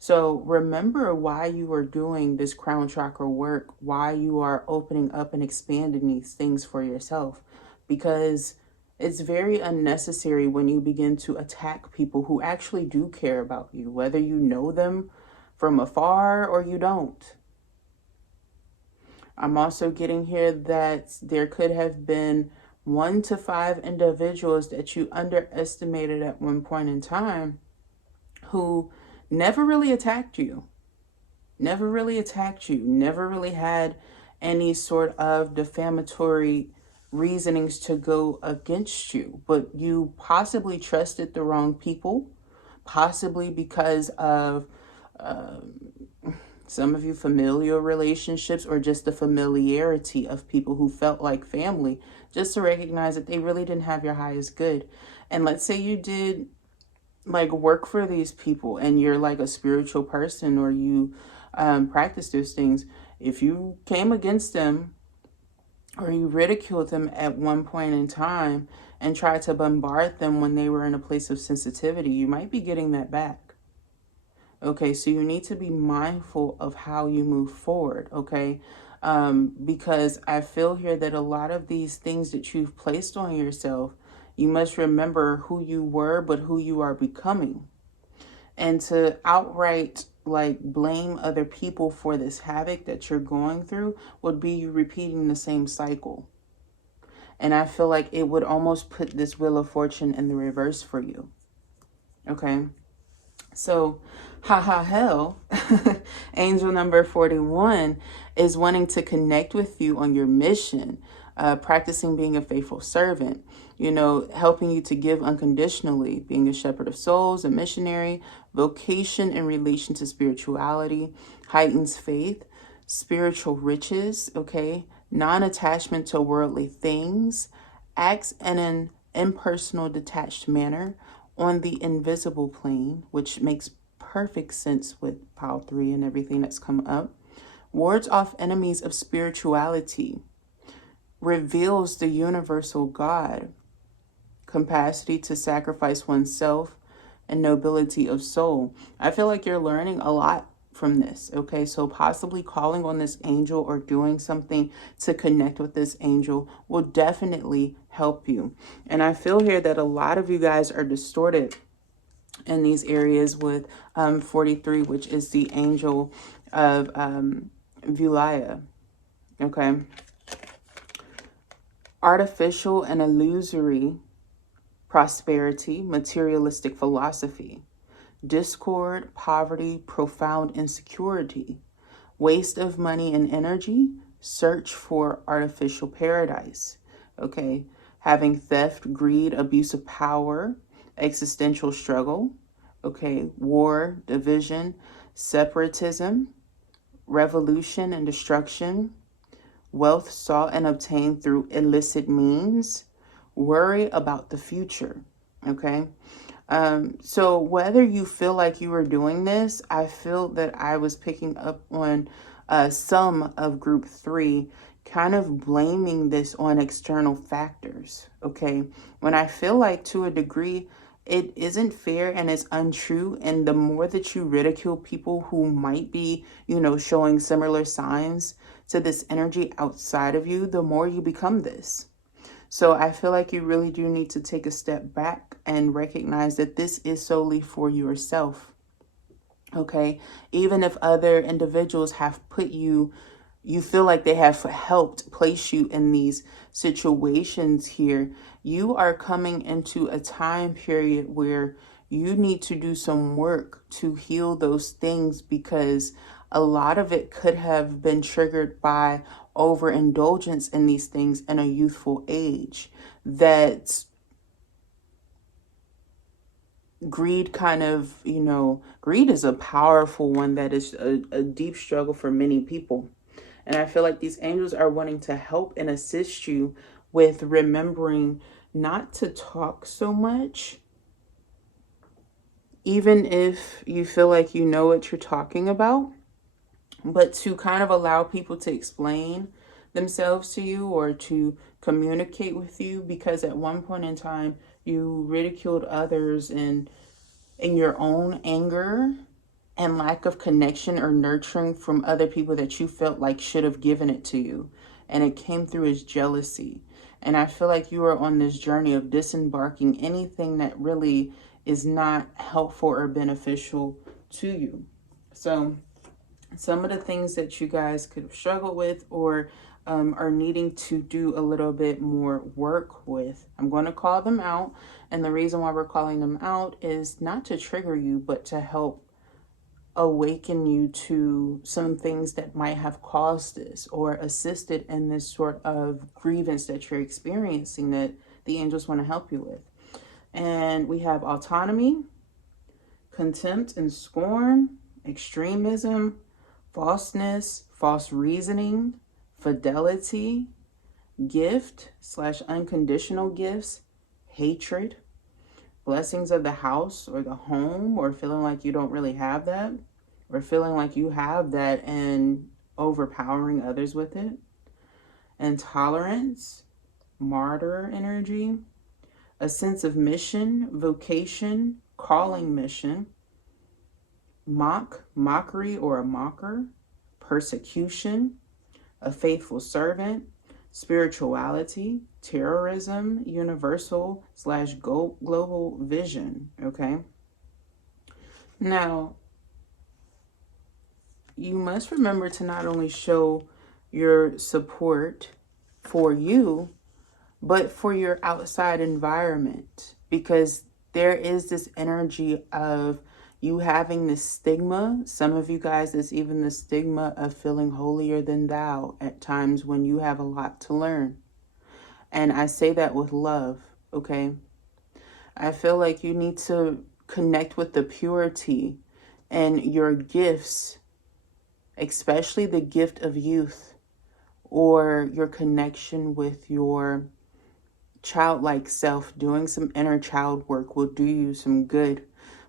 So remember why you are doing this crown chakra work, why you are opening up and expanding these things for yourself, because it's very unnecessary when you begin to attack people who actually do care about you, whether you know them from afar or you don't. I'm also getting here that there could have been 1 to 5 individuals that you underestimated at one point in time who never really attacked you, never really had any sort of defamatory reasonings to go against you, but you possibly trusted the wrong people, possibly because of some of you familial relationships, or just the familiarity of people who felt like family, just to recognize that they really didn't have your highest good. And let's say you did like work for these people and you're like a spiritual person, or you practice those things. If you came against them or you ridiculed them at one point in time and tried to bombard them when they were in a place of sensitivity, you might be getting that back. Okay, so you need to be mindful of how you move forward, okay? Because I feel here that a lot of these things that you've placed on yourself, you must remember who you were, but who you are becoming. And to outright like blame other people for this havoc that you're going through would be you repeating the same cycle. And I feel like it would almost put this Wheel of Fortune in the reverse for you. Okay? So, hell, angel number 41 is wanting to connect with you on your mission, practicing being a faithful servant, you know, helping you to give unconditionally, being a shepherd of souls, a missionary, vocation in relation to spirituality, heightens faith, spiritual riches, okay, non-attachment to worldly things, acts in an impersonal, detached manner, on the invisible plane, which makes perfect sense with pile 3 and everything that's come up, wards off enemies of spirituality, reveals the universal God, capacity to sacrifice oneself, and nobility of soul. I feel like you're learning a lot from this, okay? So possibly calling on this angel or doing something to connect with this angel will definitely help you. And I feel here that a lot of you guys are distorted in these areas with 43, which is the angel of Vulaya, okay? Artificial and illusory prosperity, materialistic philosophy, discord, poverty, profound insecurity, waste of money and energy, search for artificial paradise, okay? Having theft, greed, abuse of power, existential struggle, okay? War, division, separatism, revolution and destruction, wealth sought and obtained through illicit means, worry about the future, okay? So whether you feel like you are doing this, I feel that I was picking up on some of group 3 kind of blaming this on external factors, okay? When I feel like to a degree, it isn't fair and it's untrue. And the more that you ridicule people who might be, you know, showing similar signs to this energy outside of you, the more you become this. So I feel like you really do need to take a step back and recognize that this is solely for yourself. Okay? Even if other individuals have put you, you feel like they have helped place you in these situations here, you are coming into a time period where you need to do some work to heal those things, because a lot of it could have been triggered by overindulgence in these things in a youthful age. That greed kind of, greed is a powerful one that is a deep struggle for many people. And I feel like these angels are wanting to help and assist you with remembering not to talk so much, even if you feel like you know what you're talking about, but to kind of allow people to explain themselves to you or to communicate with you, because at one point in time you ridiculed others and in your own anger and lack of connection or nurturing from other people that you felt like should have given it to you. And it came through as jealousy. And I feel like you are on this journey of disembarking anything that really is not helpful or beneficial to you. So some of the things that you guys could have struggled with or are needing to do a little bit more work with, I'm going to call them out. And the reason why we're calling them out is not to trigger you, but to help awaken you to some things that might have caused this or assisted in this sort of grievance that you're experiencing that the angels want to help you with. And we have autonomy, contempt and scorn, extremism, falseness, false reasoning, fidelity, gift / unconditional gifts, hatred, blessings of the house or the home, or feeling like you don't really have that, or feeling like you have that and overpowering others with it, intolerance, martyr energy, a sense of mission, vocation, calling mission, mockery or a mocker, persecution, a faithful servant, spirituality, terrorism, universal / global vision. Okay. Now, you must remember to not only show your support for you, but for your outside environment, because there is this energy of you having this stigma. Some of you guys, it's even the stigma of feeling holier than thou at times when you have a lot to learn. And I say that with love, okay? I feel like you need to connect with the purity and your gifts, especially the gift of youth, or your connection with your childlike self. Doing some inner child work will do you some good,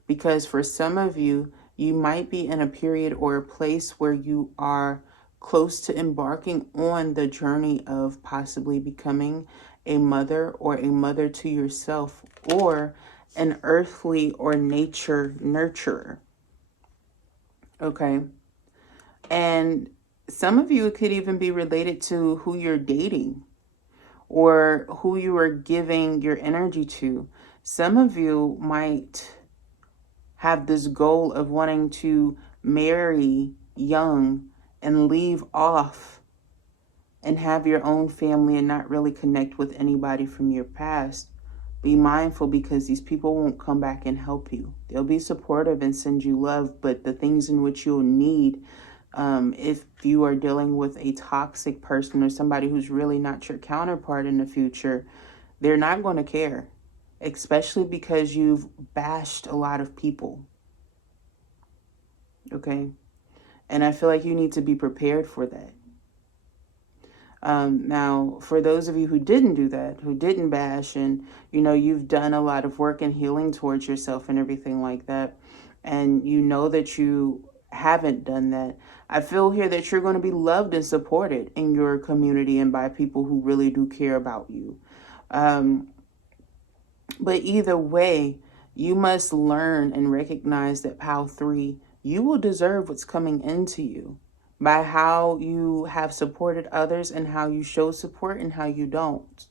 because for some of you, you might be in a period or a place where you are close to embarking on the journey of possibly becoming a mother or a mother to yourself, or an earthly or nature nurturer. Okay. And some of you, it could even be related to who you're dating or who you are giving your energy to. Some of you might have this goal of wanting to marry young and leave off and have your own family and not really connect with anybody from your past. Be mindful, because these people won't come back and help you. They'll be supportive and send you love, but the things in which you'll need, if you are dealing with a toxic person or somebody who's really not your counterpart in the future, they're not going to care, especially because you've bashed a lot of people. Okay? And I feel like you need to be prepared for that. Now, for those of you who didn't do that, who didn't bash, and, you know, you've done a lot of work and healing towards yourself and everything like that, and you know that you haven't done that, I feel here that you're going to be loved and supported in your community and by people who really do care about you. But either way, you must learn and recognize that POW 3, you will deserve what's coming into you by how you have supported others and how you show support and how you don't.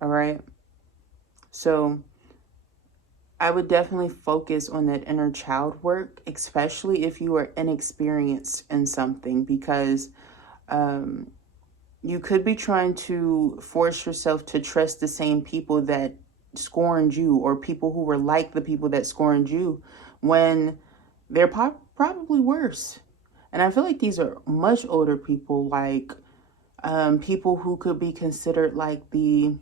All right. So I would definitely focus on that inner child work, especially if you are inexperienced in something, because you could be trying to force yourself to trust the same people that scorned you, or people who were like the people that scorned you, when they're probably worse. And I feel like these are much older people, like people who could be considered like in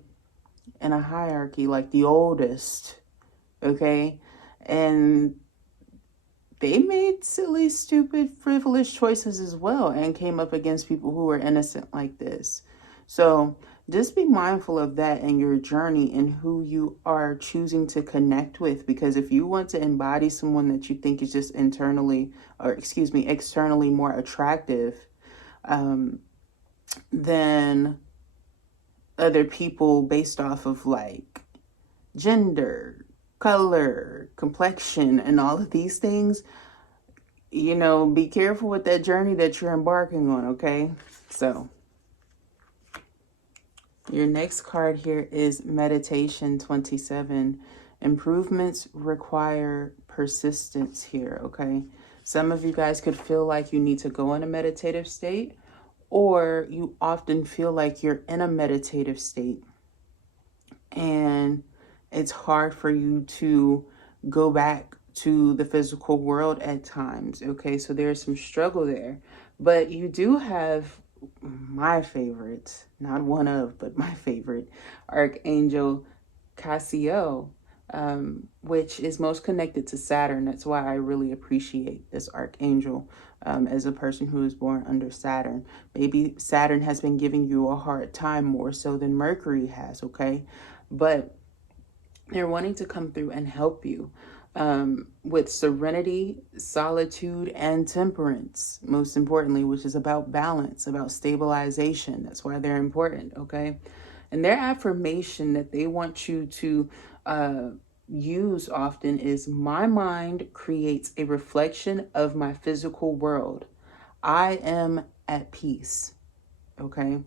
a hierarchy, like the oldest, okay? And they made silly, stupid, frivolous choices as well and came up against people who were innocent like this. So just be mindful of that in your journey and who you are choosing to connect with. Because if you want to embody someone that you think is just externally more attractive than other people based off of like gender, color, complexion, and all of these things, you know, be careful with that journey that you're embarking on, okay? So your next card here is Meditation 27. Improvements require persistence here, okay? Some of you guys could feel like you need to go in a meditative state, or you often feel like you're in a meditative state and it's hard for you to go back to the physical world at times, okay? So there's some struggle there. But you do have my favorite, not one of, but my favorite, Archangel Cassiel, which is most connected to Saturn. That's why I really appreciate this Archangel as a person who is born under Saturn. Maybe Saturn has been giving you a hard time more so than Mercury has, okay? But they're wanting to come through and help you with serenity, solitude, and temperance, most importantly, which is about balance, about stabilization. That's why they're important, okay? And their affirmation that they want you to use often is, my mind creates a reflection of my physical world. I am at peace, okay?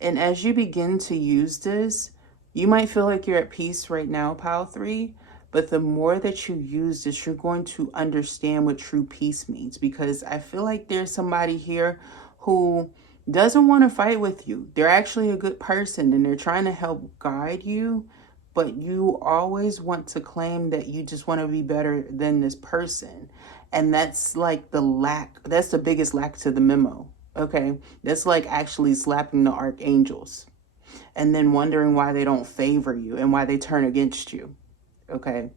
And as you begin to use this, you might feel like you're at peace right now, Pile 3, but the more that you use this, you're going to understand what true peace means, because I feel like there's somebody here who doesn't want to fight with you. They're actually a good person and they're trying to help guide you, but you always want to claim that you just want to be better than this person. And that's like that's the biggest lack to the memo. Okay, that's like actually slapping the archangels and then wondering why they don't favor you and why they turn against you. Okay,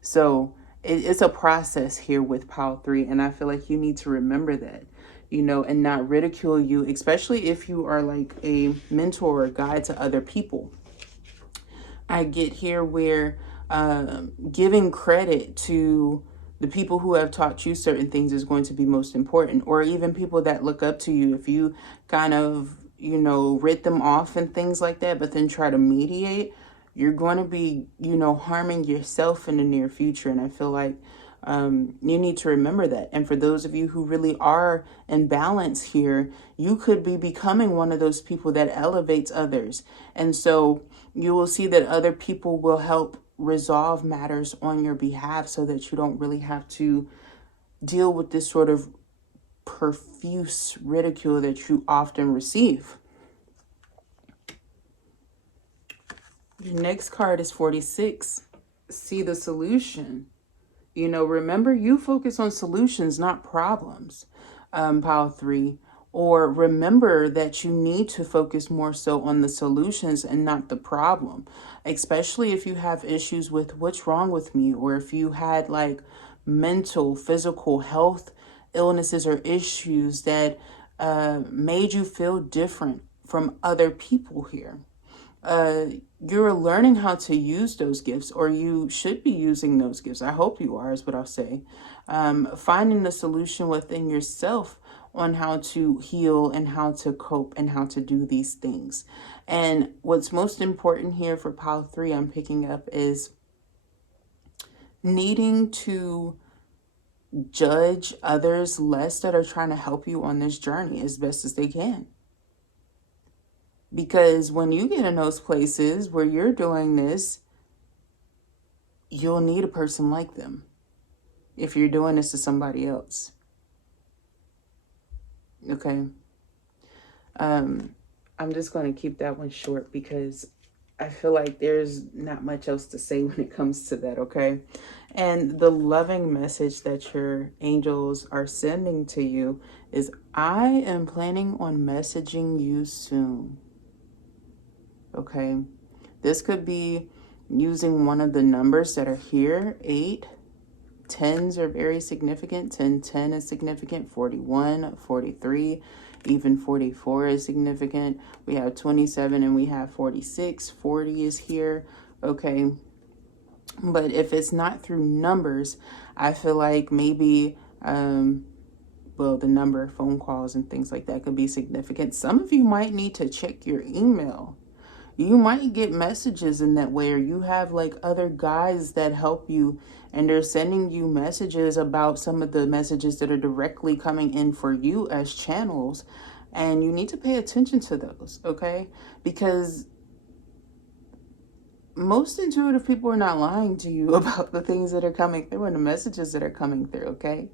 so it's a process here with Pile 3, and I feel like you need to remember that, you know, and not ridicule you, especially if you are like a mentor or guide to other people. I get here where giving credit to the people who have taught you certain things is going to be most important, or even people that look up to you. If you kind of, you know, writ them off and things like that, but then try to mediate, you're going to be, you know, harming yourself in the near future. And I feel like you need to remember that. And for those of you who really are in balance here, you could be becoming one of those people that elevates others. And so you will see that other people will help resolve matters on your behalf so that you don't really have to deal with this sort of profuse ridicule that you often receive. Your next card is 46. See the solution. You know, remember, you focus on solutions, not problems, Pile 3. Or remember that you need to focus more so on the solutions and not the problem, especially if you have issues with what's wrong with me, or if you had like mental, physical health illnesses or issues that made you feel different from other people here. You're learning how to use those gifts, or you should be using those gifts. I hope you are, is what I'll say. Finding the solution within yourself on how to heal and how to cope and how to do these things. And what's most important here for Pile 3 I'm picking up is needing to judge others less that are trying to help you on this journey as best as they can. Because when you get in those places where you're doing this, you'll need a person like them if you're doing this to somebody else. Okay. I'm just going to keep that one short because I feel like there's not much else to say when it comes to that, okay? And the loving message that your angels are sending to you is, I am planning on messaging you soon. Okay? This could be using one of the numbers that are here, 8, 10s are very significant. 1010 is significant. 41, 43, even 44 is significant. We have 27 and we have 46. 40 is here. Okay. But if it's not through numbers, I feel like maybe, well, the number of phone calls and things like that could be significant. Some of you might need to check your email. You might get messages in that way, or you have like other guys that help you and they're sending you messages about some of the messages that are directly coming in for you as channels. And you need to pay attention to those, okay? Because most intuitive people are not lying to you about the things that are coming through and the messages that are coming through, okay?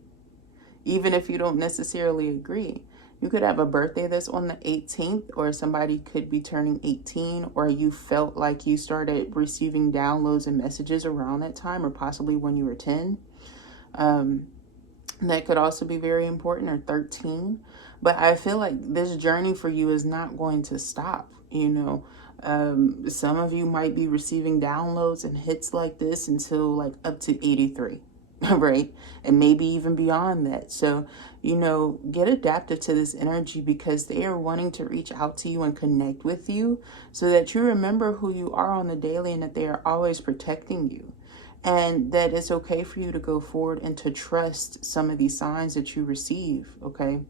Even if you don't necessarily agree. You could have a birthday that's on the 18th, or somebody could be turning 18, or you felt like you started receiving downloads and messages around that time, or possibly when you were 10. That could also be very important, or 13. But I feel like this journey for you is not going to stop, you know. Some of you might be receiving downloads and hits like this until like up to 83. Right? And maybe even beyond that. So, you know, get adaptive to this energy, because they are wanting to reach out to you and connect with you so that you remember who you are on the daily, and that they are always protecting you, and that it's okay for you to go forward and to trust some of these signs that you receive. Okay.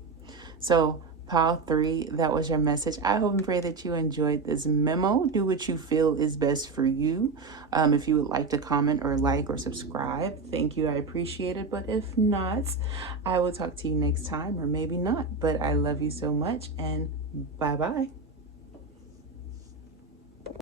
So Pile 3, that was your message. I hope and pray that you enjoyed this memo. Do what you feel is best for you. If you would like to comment or like or subscribe, thank you. I appreciate it. But if not, I will talk to you next time, or maybe not. But I love you so much, and bye-bye.